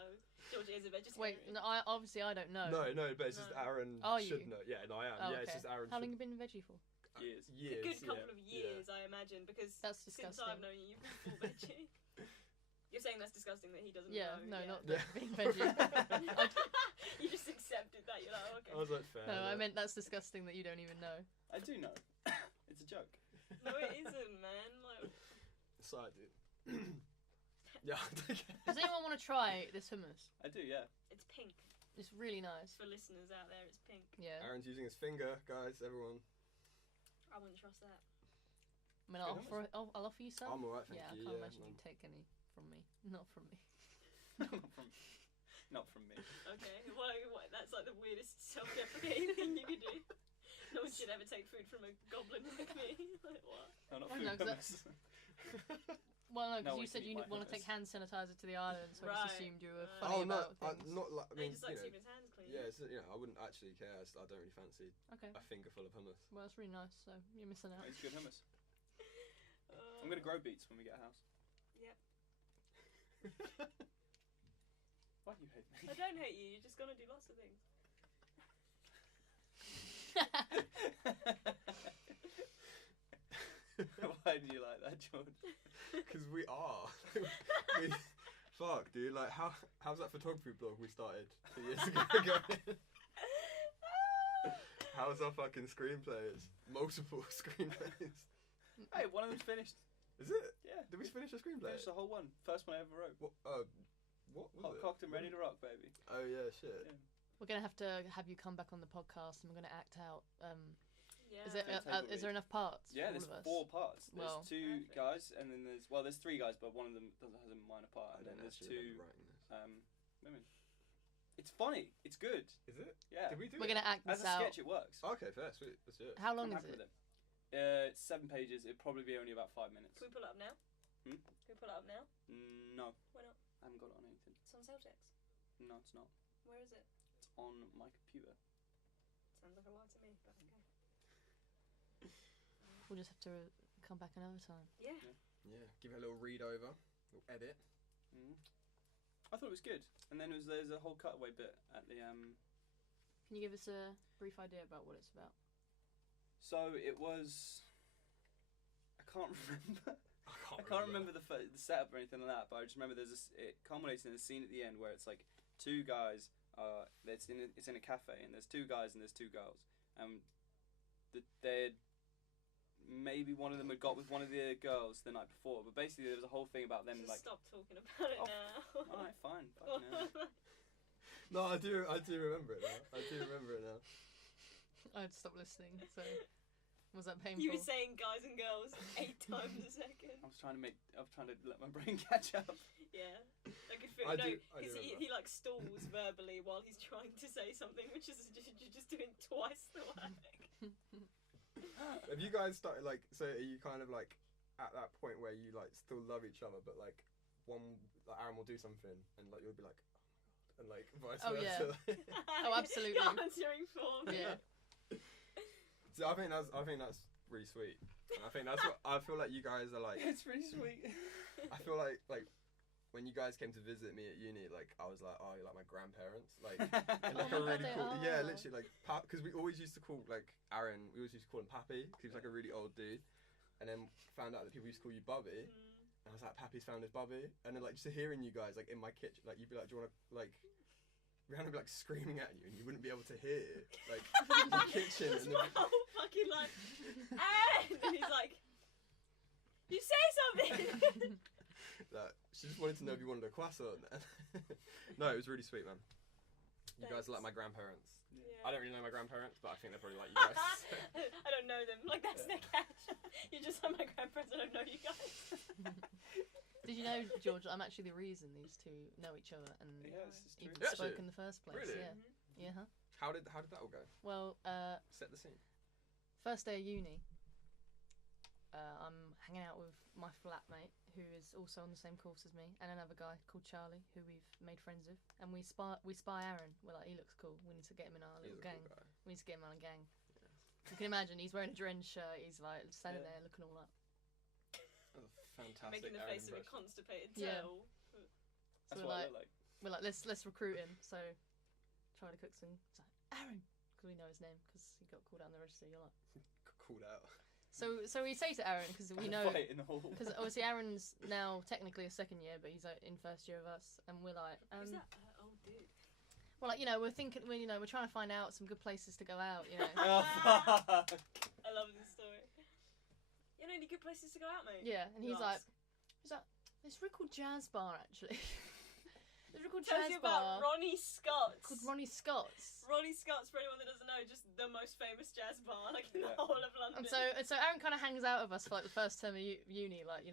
George is a vegetarian. Wait, no, obviously I don't know. No, but it's just No. Aaron Are should you? know. Yeah, no, I am. Oh, Yeah, it's okay. just Aaron. How long should, have you been veggie for? Years. A Years. good couple yeah, of years, I imagine, because That's since disgusting. I've known you, you've been full veggie. You're saying that's disgusting that he doesn't Yeah, know. no, not Yeah. being veggie. You just accepted that. You're like, I okay. was like, fair. No, I enough. meant that's disgusting that you don't even know. I do know. It's a joke. No, it isn't, man. Like, Sorry, dude. Yeah. Does anyone want to try this hummus? I do, yeah. it's pink. It's really nice. For listeners out there, it's pink. Yeah. Aaron's using his finger, guys. Everyone. I wouldn't trust that. I mean, I'll offer you some. I'm alright, thank yeah, you. I can't yeah, imagine no. you take any from me. Not from me. Not from me. Okay, what, that's like the weirdest self-deprecating thing you could do. No one should ever take food from a goblin like me. Like, what? No, not Oh, food no, 'cause hummus. Well, no, No, because we you said can you eat my want to take hand hummus. sanitizer to the island, so I Right, just assumed you were right. funny Oh no, about things. not like. I No, he mean, just you likes know, keeping his hands clean. yeah, it's, you know, I wouldn't actually care. I don't really fancy Okay. a finger full of hummus. Well, it's really nice, so you're missing out. It's good hummus. I'm gonna grow beets when we get a house. Yep. Why do you hate me? I don't hate you. You're just gonna do lots of things. Why do you like that, George? Because we are. we, fuck, dude. Like, how's that photography blog we started 2 years ago going? How's our fucking screenplays? Multiple screenplays. Hey, one of them's finished. Is it? Yeah. Did we finish a screenplay? Finished the whole one. First one I ever wrote. What? What was Hot it? cocked and ready to rock, baby. Oh yeah, shit. Yeah. We're gonna have to have you come back on the podcast, and we're gonna act out. Yeah. Is there enough parts? Yeah, for there's all of us? 4 parts. There's Well. 2 Perfect. guys, and then there's 3 guys, but one of them has a minor part, I and then don't there's actually 2 remember writing this. women. It's funny. It's good. Is it? Yeah. Did we do We're it? gonna act As this a out. sketch, it works. Okay, fair, sweet. Let's do it. How long I'm is happy it? with It's 7 pages. It'd probably be only about 5 minutes. Can we pull it up now? Hmm? Can we pull it up now? No, Why not? I haven't got it on anything. It's on Celtex. No, it's not. Where is it? It's on my computer. Sounds like a lie to me, but okay. We'll just have to come back another time. Yeah. Yeah, give it a little read over, little edit. I thought it was good, and then there's a whole cutaway bit at the Can you give us a brief idea about what it's about? So it was. I can't remember. I can't remember the setup or anything like that, but I just remember it culminates in a scene at the end where it's like 2 guys. It's in a cafe, and there's 2 guys and there's 2 girls, and they're maybe one of them had got with one of the girls the night before, but basically there was a whole thing about them Just like. stop talking about it Oh, now. Alright, fine. Fucking hell. No, I do remember it now. I do remember it now. I had to stop listening, so Was that painful? You were saying guys and girls 8 times a second. I was trying to let my brain catch up. Yeah. I could feel, I no, do because he remember. like stalls verbally while he's trying to say something, which is you're just doing twice the work. Have you guys started like? So are you kind of like at that point where you like still love each other, but like Aaron will do something and like you'll be like, oh my god, and like vice Oh, versa. Oh, absolutely. You're answering for me. Yeah. So I think that's really sweet. And I think that's what I feel like you guys are like. It's really sweet. I feel like when you guys came to visit me at uni, like I was like, oh, you're like my grandparents, like in like Oh a my really God, cool, they yeah, are. literally like, because we always used to call like Aaron, we always used to call him Pappy because he was like a really old dude, and then found out that people used to call you Bubby, and I was like, Pappy's found his Bubby, and then like just hearing you guys like in my kitchen, like you'd be like, do you want to like. Rihanna would be like screaming at you, and you wouldn't be able to hear like in the kitchen. That's And my whole fucking like, and he's like, you say something. Like, she just wanted to know if you wanted a croissant. No, it was really sweet, man. You guys are like my grandparents. Yeah. I don't really know my grandparents, but I think they're probably like you guys. I don't know them. Like that's the catch. You just are my grandparents. I don't know you guys. Did you know, George, I'm actually the reason these two know each other and Yeah, this is true. even Actually? spoke in the first place? Really? Yeah. Yeah, huh? How did that all go? Well, Set the scene. first day of uni, I'm hanging out with my flatmate, who is also on the same course as me, and another guy called Charlie, who we've made friends with, and we spy Aaron. We're like, he looks cool. We need to get him in our He's little a gang. cool guy. We need to get him on a gang. You can imagine he's wearing a drenched shirt. He's like standing there looking all up. That was a fantastic Making the Aaron face of a impression. constipated Yeah. turtle. So That's we're what like, I look like. we're like, let's recruit him. So Charlie cooks and it's like Aaron, because we know his name because he got called out in the register. You're like, Got called out. so we say to Aaron because we know. Fight in the hall. Because obviously Aaron's now technically a second year, but he's in first year of us, and we're like, Is that old dude? well, like we're thinking, we're trying to find out some good places to go out, Oh, fuck. I love this story. You know any good places to go out, mate? Yeah, and You he's like, ask. there's a real called Jazz Bar actually. There's a real called Tells Jazz you about Bar Ronnie Scott's. called Ronnie Scott's. Ronnie Scott's, for anyone that doesn't know, just the most famous jazz bar like in the Yeah. whole of London. And so Aaron kind of hangs out with us for like the first term of uni, like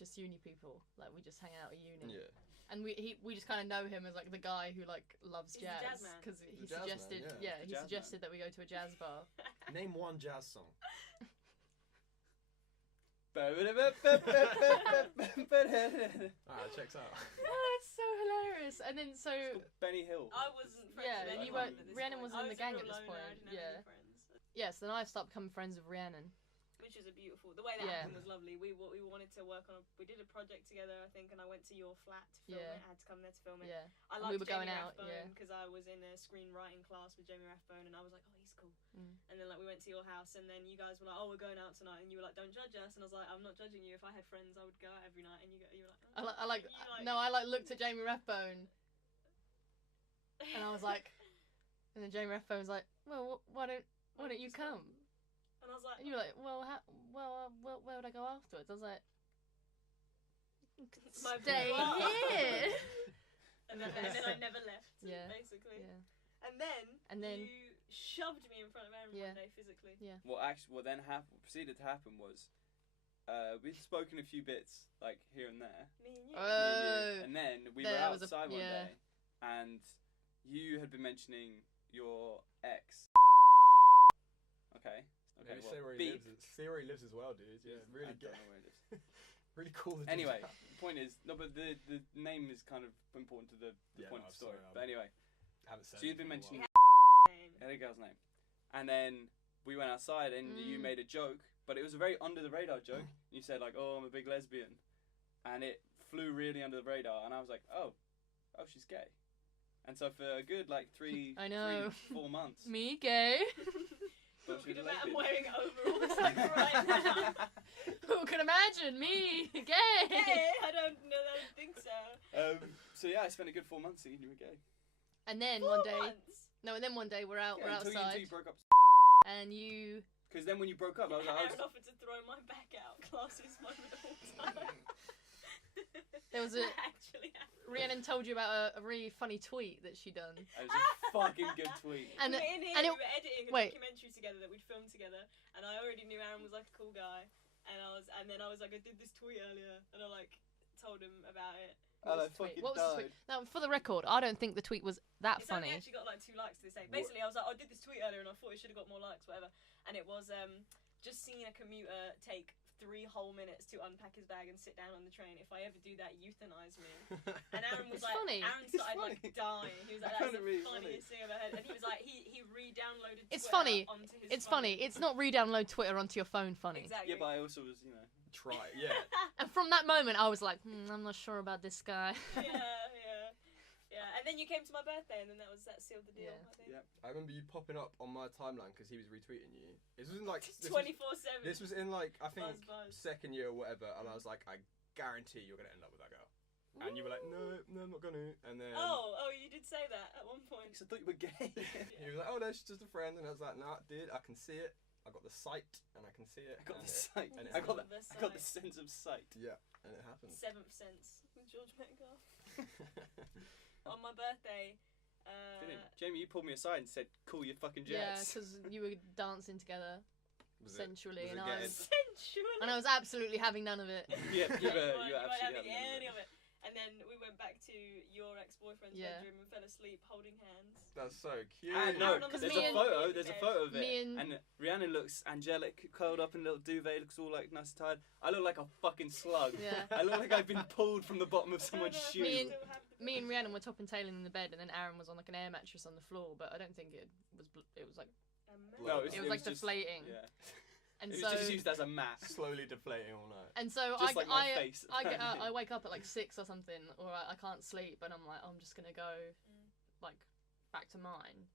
just uni people, like we just hang out at uni. Yeah. And we just kind of know him as like the guy who like loves He's the jazz jazz man. because he The jazz man, suggested, yeah. The he jazz suggested that we go to a jazz bar. Name one jazz song. Alright, checks out. Oh, it's so hilarious. And then so Benny Hill. I wasn't friends Yeah, with and anyone you weren't- at this Rhiannon point. was in I the was a gang real at this loner, I point, didn't have yeah. any friends. yes, then I started becoming friends with Rhiannon. Which is a beautiful. The way that Yeah. happened was lovely. We wanted to work on we did a project together, I think, and I went to your flat to film Yeah. it. I had to come there to film it. Yeah, I and liked we were going Jamie out, Rathbone yeah. because I was in a screenwriting class with Jamie Rathbone, and I was like, oh, he's cool. Mm. And then like we went to your house, and then you guys were like, oh, we're going out tonight, and you were like, don't judge us, and I was like, I'm not judging you. If I had friends, I would go out every night, and you were like, oh. I looked at Jamie Rathbone, and I was like, and then Jamie Rathbone was like, well, why don't you come? And I was like, And you were like, where would I go afterwards? I was like, My stay boudoir. here. and then I never left. Yeah. Basically. Yeah. And then you shoved me in front of Aaron Yeah. one day physically. Yeah. What then proceeded to happen was, we'd spoken a few bits like here and there, Me and you. me and you, Oh. and then we were There was a- outside one yeah. day, and you had been mentioning your ex. Okay. Maybe well, say where he beep. lives. See where he lives as well, dude. Yeah, I really don't get. know where it is. Really cool. the Anyway, detail. the point is, no, but the name is kind of important to the Yeah, point no, of the story. sorry, but anyway, Haven't said so you'd it been in a while. mentioning Name. the girl's name, and then we went outside, and you Mm. made a joke, but it was a very under the radar joke. You said like, "Oh, I'm a big lesbian," and it flew really under the radar, and I was like, "Oh, she's gay." And so for a good like I know. 4 months, Me gay. thought she Look was at I'm lesbian. wearing overalls like right now. Who can imagine me gay? Hey, I don't think so. So yeah, I spent a good 4 months thinking you were gay. And then 4 one day, months. and then one day we're Yeah, until outside, you broke up. and you. Because then when you broke up, I was like, Aaron offered to throw my back out. Classiest moment of all time. There was a- That actually happened. Rhiannon told you about a really funny tweet that she done. it was a fucking good tweet. And we were in here, and we it- were editing a wait. documentary together that we'd filmed together, and I already knew Aaron was like a cool guy, and then I was like, I did this tweet earlier, and I like told him about it. And I What was the tweet? fucking What was the died. tweet? Now, for the record, I don't think the tweet was that It's only funny. actually got like 2 likes to say. Basically, I was like, I did this tweet earlier, and I thought it should have got more likes, whatever. And it was just seeing a commuter take 3 whole minutes to unpack his bag and sit down on the train. If I ever do that, euthanize me. And Aaron was It's like, funny. Aaron It's started like funny. dying. He was like, I that's found the it really funniest thing I've ever heard. And he was like, he re-downloaded It's Twitter funny. onto his It's phone. funny. It's not re-download Twitter onto your phone funny. Exactly. Yeah, but I also was, you know. Try, yeah. And from that moment, I was like, I'm not sure about this guy. Yeah. And then you came to my birthday, and then that sealed the deal. Yeah. I think. Yeah. I remember you popping up on my timeline because he was retweeting you. This was in like 24/7. This was in like I think Buzz. second year or whatever, and I was like, I guarantee you're gonna end up with that girl. And you were like, no, I'm not gonna. And then Oh, you did say that at one point. I thought you were gay. he was like, oh no, she's just a friend, and I was like, nah, dude, I can see it. I got the sight, and I can see it. I got and the it- sight. and it I got happened. the sense of sight. Yeah, and it happened. 7th sense with George Metcalf. On my birthday, Didn't it? Jamie, you pulled me aside and said, "Cool your fucking Yeah, jets." because you were dancing together Was it- sensually, was it and getting- sensually. I was absolutely having none of it. Yeah, you were You weren't absolutely having having any it. of it. And then we went back to your ex-boyfriend's Yeah. bedroom and fell asleep holding hands. That's so cute. And no, Aaron on the there's me a and- photo. There's a photo of it, Me and- and Rhiannon looks angelic, curled up in a little duvet, looks all like nice and tired. I look like a fucking slug. Yeah. I look like I've been pulled from the bottom of someone's shoe. Me and- Still have the Me and Rhiannon were topping tailing in the bed, and then Aaron was on like an air mattress on the floor. But I don't think it was. It was like No, it was like just- deflating. Yeah. And It so was just used as a mat. Slowly deflating all night. and so Just like my face. I get out, I wake up at like 6 or something, or I can't sleep, and I'm like, I'm just gonna go like back to mine.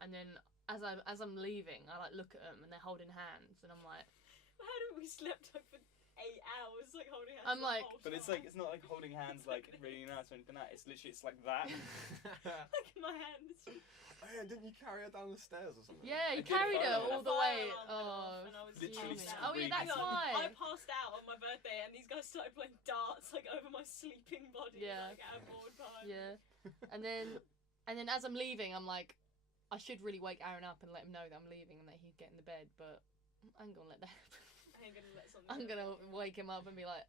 And then as I'm leaving, I like look at them and they're holding hands, and I'm like, How did we slept like for 8 hours, like holding hands? I'm the like- whole But it's time? like it's not like holding hands like really nice or anything like that. It's literally it's like that. like in my hand. It's Oh yeah, didn't you carry her down the stairs or something? yeah, you I did carried fire her alarm. all the Fire way. alarm went Oh, off and I was Literally passed out. oh yeah, that's Hang on, why. I passed out on my birthday, and these guys started playing darts like over my sleeping body. Yeah. Like at a board time. Yeah, and then as I'm leaving, I'm like, I should really wake Aaron up and let him know that I'm leaving and that he'd get in the bed, but I ain't gonna let that happen. I ain't gonna let something. I'm gonna wake him up and be like,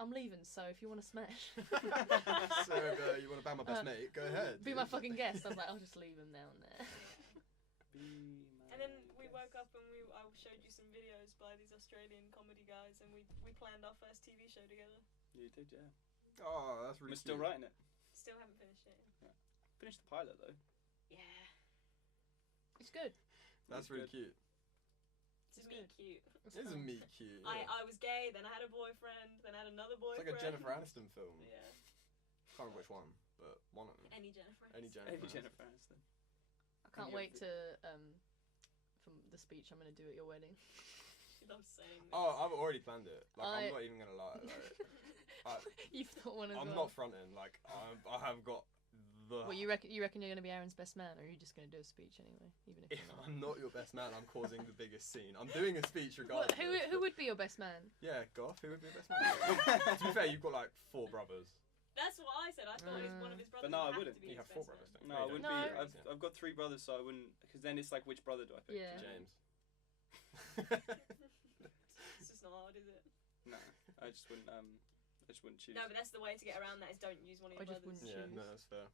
I'm leaving, so if you want to smash, So you want to bang my best mate? Go ahead. be my fucking guest. I was like, I'll just leave him down there. And then we woke up and I showed you some videos by these Australian comedy guys, and we planned our first TV show together. You did, yeah. Oh, that's really We're still cute. writing it. Still haven't finished it. Finished the pilot though. Yeah. It's good. That's really cute. It's It's me good. cute. Isn't me cute? I was gay, then I had a boyfriend, then I had another It's boyfriend. like a Jennifer Aniston film. Yeah. Can't remember which one, but one of them. Any Jennifer. Any Aniston. Jennifer. Jennifer Aniston. I can't Any of wait the- to from the speech I'm gonna do at your wedding. She loves saying this. Oh, I've already planned it. Like, I- I'm not even gonna lie. Like, You've thought one as I'm well. not fronting. Like, I have got the. Well, you reckon you're gonna be Aaron's best man, or are you just gonna do a speech anyway, even if If you're not? I'm not your best man, I'm causing the biggest scene. I'm doing a speech Well, regardless. who would be your best man? Yeah, Gough. Who would be your best man? To be fair, you've got like 4 brothers. That's what I said. I thought one of his brothers. But no, I would wouldn't. Have to be You his have 4 best brothers, man. don't you? No, I wouldn't No. be. I've got 3 brothers, so I wouldn't. Because then it's like, which brother do I pick? Yeah. James. It's just not hard, is it? No, I just wouldn't. I just wouldn't choose. No, but that's the way to get around that is don't use one of I your just brothers. wouldn't Yeah, choose. no, that's fair.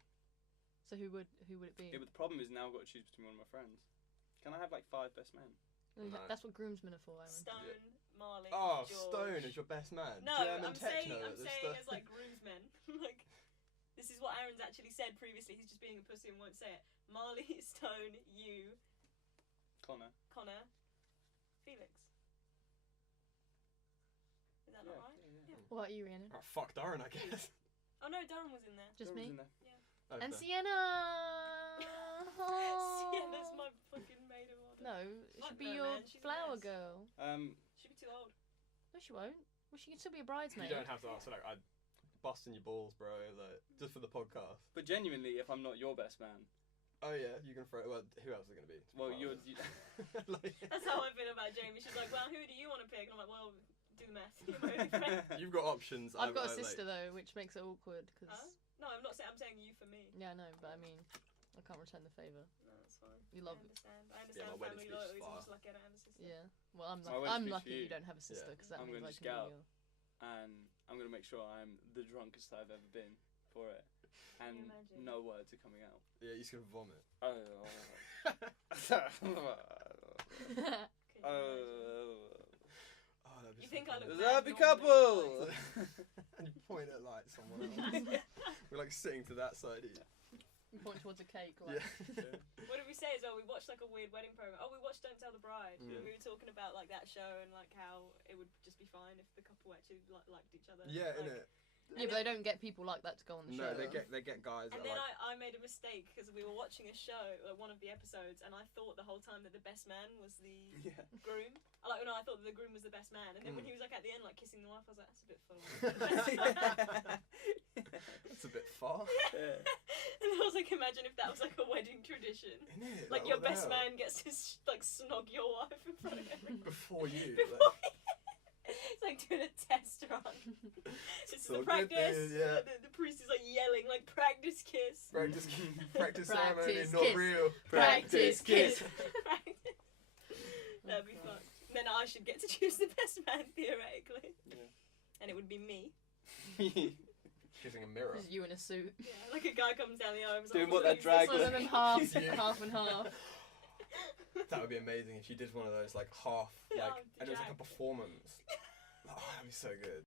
So who would it be? Yeah, but the problem is now I've got to choose between one of my friends. Can I have like 5 best men? No, No. That's what groomsmen are for, Aaron. Stone, Marley, Oh, George. Stone is your best man. No, German I'm saying techno at the as start. like groomsmen. Like this is what Aaron's actually said previously. He's just being a pussy and won't say it. Marley, Stone, you, Connor. Connor, Felix. Is that not right? Yeah. What about you, Rhiannon? Oh, fuck Darren, I guess. Oh no, Durham was in there. Just Whoever's me? in there. Oh, And fair. Sienna! Sienna's my fucking maid of honor. No, it Fuck should be her, your man, she's a flower mess. girl. She'd be too old. No, she won't. Well, she can still be a You bridesmaid. don't have to answer like I'm busting your balls, bro. Like just for the podcast. But genuinely, if I'm not your best man, Oh yeah, you can throw. Well, who else is it gonna be? well, Well, you're. like, That's how I feel about Jamie. She's like, well, who do you want to pick? And I'm like, well, do the math. You're my only friend. you've got options. I've got a like- sister though, which makes it awkward because Huh? No, I'm not saying. I'm saying you for me. yeah, I know, but I mean, I can't return the favour. No, that's fine. You love I it. understand. I Yeah, understand my wedding family speech is loyalties. I'm fire. just lucky I don't have a sister. Yeah. Well, I'm My lucky. wedding I'm speech lucky for you you. don't have a sister Yeah. because that I'm means gonna I just can go be out. And I'm gonna make sure I'm the drunkest I've ever been for it, and you imagine? no words are coming out. Yeah, you're just gonna vomit. Oh. Could you imagine? Oh, that'd be You so think I funny. look The mad happy normally, couple. And you point at like someone else. We're like sitting to that side of you. You point towards a cake. Like. Yeah. What did we say as well? We watched like a weird wedding program. Oh, we watched Don't Tell the Bride. Mm. We were talking about like that show and like how it would just be fine if the couple actually liked each other. Yeah, like, innit? Yeah, but they don't get people like that to go on the No, show. they get guys And that then like. I made a mistake because we were watching a show, like one of the episodes, and I thought the whole time that the best man was the Yeah. groom. I thought that the groom was the best man, and then when Mm. he was like at the end, like kissing the wife, I was like, that's a bit full. That's a bit far. Yeah. And I was like, imagine if that was like a wedding tradition. Innit? Like what your the best hell? man gets to like snog your wife in front of everyone. Before you. Before it's like doing a test run. This is So the good practice. thing, yeah. The priest is like yelling, like practice kiss. Practice ceremony, Practice not kiss. real. Practice kiss. Practice. That'd be fun. Then I should get to choose the best man theoretically, Yeah. and it would be me. Kissing a mirror. Just you in a suit. Yeah, like a guy comes down the aisle. and was Doing like, what that "Who's drag this Sort of one?" them half, It's you. half and half. That would be amazing if you did one of those like half, like, Oh, and it was like a drag. performance. Oh, that'd be so good.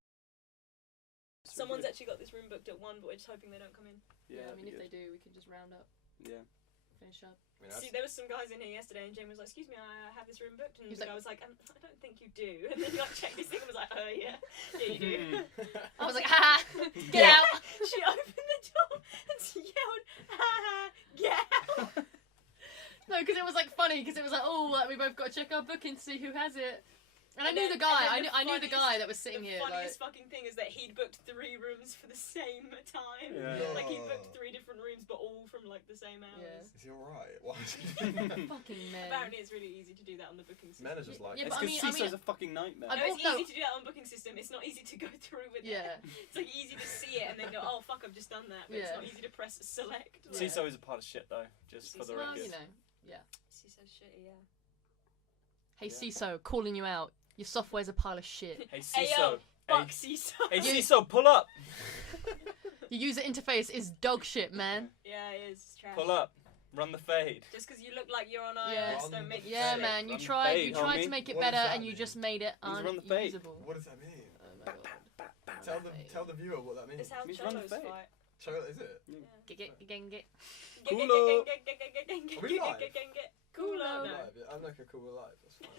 Someone's actually got this room booked at 1, but we're just hoping they don't come in. Yeah, I mean, if that'd they do, we can just round up, be good. finish up. I mean, See, there was some guys in here yesterday, and Jamie was like, "Excuse me, I have this room booked," and He's the like- guy was like, "I don't think you do." And then he like checked his thing and was like, "Oh yeah, yeah you do." I was like, ha! Get Yeah. out! She opened the door and she yelled, "Ha ha, get out!" No, because it was like funny, because it was like, oh, we both got to check our booking to see who has it. And I And knew then- the guy. and then I knew the guy that was sitting The here. Like, funniest fucking thing is that he'd booked 3 rooms for the same time. Yeah. Like he'd booked No. 3 different rooms, but all from like the same hours. Is he alright? Why is fucking men. Apparently, it's really easy to do that on the booking system. Men are just like. Yeah, It's but I because mean- CISO's a fucking nightmare. I No, it's no. easy to do that on booking system. It's not easy to go through with it. Yeah. It's like easy to see it and then go, oh fuck, I've just done that. But it's Yeah. not easy to press select. Yeah. CISO is a part of shit though, just for the CISO. Well, record. you know, yeah. She's so shitty, yeah. Hey, Yeah. CISO, calling you out. Your software's a pile of shit. Hey Hey, yo, CISO. fuck CISO. Hey CISO, pull up. Your user interface is dog shit, man. Yeah, it is. It's trash. Pull up. Run the fade. Just because you look like you're on iOS, Yeah. don't make it Yeah, shit. man. You Run the tried. fade, You tried homie. to make it What does better, that and you mean? just made it Means run the fade. unusable. What does that mean? Oh my god. Tell the viewer what that means. It's how Means run the cholos fade. fight. Chola, is it? Get. Coolo. Are we live? Coolo. Coolo. No. Live, yeah. I'm like a cool live. That's fine.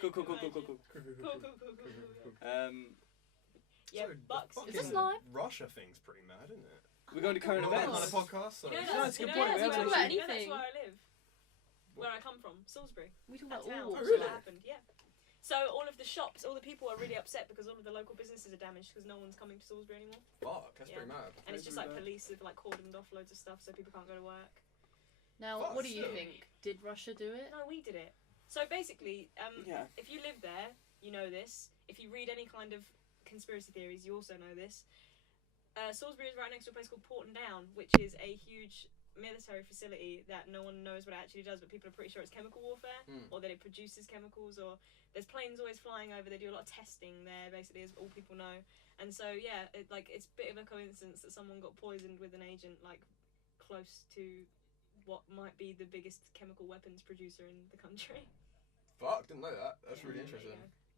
Cool. Cool. Yeah, So, Bucks. the Is this fucking live? Russia thing's pretty mad, isn't it? We're going to current We're not on a events. podcast, so. You know, No, it's a good you know point. We that's haven't where- talked about you know anything. That's where I live. Where I come from, Salisbury. We talk That about town. all. Oh, That's really? what happened. Yeah. So all of the shops, all the people are really upset because all of the local businesses are damaged because no one's coming to Salisbury anymore. Fuck, that's Yeah. pretty mad. And it's just like Salisbury. police have like cordoned off loads of stuff so people can't go to work. Now, Fuck, what do you so- think? Did Russia do it? No, we did it. So basically, Yeah. if you live there, you know this. If you read any kind of conspiracy theories, you also know this. Salisbury is right next to a place called Porton Down, which is a huge military facility that no one knows what it actually does, but people are pretty sure it's chemical warfare, Mm. or that it produces chemicals, or there's planes always flying over. They do a lot of testing there, basically, as all people know. And so, yeah, it's a bit of a coincidence that someone got poisoned with an agent, like, close to what might be the biggest chemical weapons producer in the country. Fuck, didn't know that. That's really Yeah, there you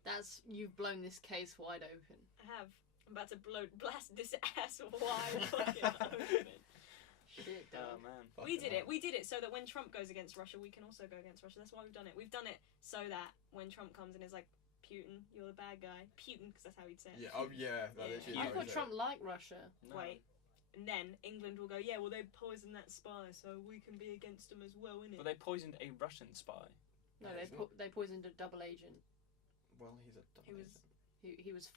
interesting. You've blown this case wide open. I have. I'm about to blast this ass wide fucking open. Shit, Oh dog. man. We Fucking did hell. it. We did it so that when Trump goes against Russia, we can also go against Russia. That's why we've done it. We've done it so that when Trump comes and is like, Putin, you're the bad guy. Putin, because that's how he'd say it. Yeah, oh yeah. That Yeah. literally is I how thought he said Trump it. liked Russia. No. Wait. And then England will go, yeah, well, they poisoned that spy, so we can be against them as well, innit? But they poisoned a Russian spy. No, No, they he's not. they poisoned a double agent. Well, he's a He was-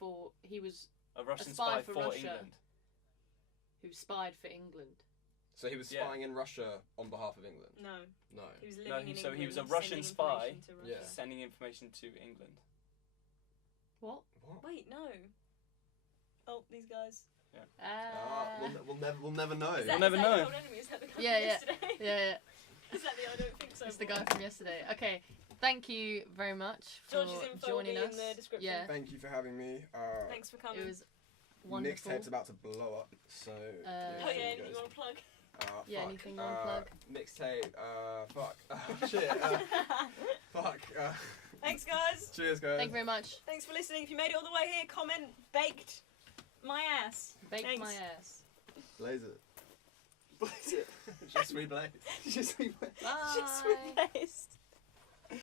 He was A Russian spy spy for for Russia. England. who spied for England. So he was Yeah. spying in Russia on behalf of England. No, No. he was living No, in England. so he was a and Russian sending spy. information to Russia. Yeah. Sending information to England. What? What? Wait, no. Oh, these guys. We'll never know. Is that, never is that know. your old enemy? Is that the guy Yeah, from yeah. yesterday? Yeah, Is that the I don't think so? It's the boy? guy from yesterday. Okay, thank you very much for George's info joining will be us. in the description. Yeah, Thank you for having me. Thanks for coming. it was wonderful. Mixtape's about to blow up, so. Oh Yeah, yeah, you anything you want to plug? Yeah, fuck. anything you wanna plug? Mixtape. Fuck. Shit. Fuck. Thanks, guys. Cheers, guys. Thank you very much. Thanks for listening. If you made it all the way here, comment baked my ass. Baked Thanks. my ass. Blaze it. Blaze it. Just we blaze. Just Bye. Just replaced.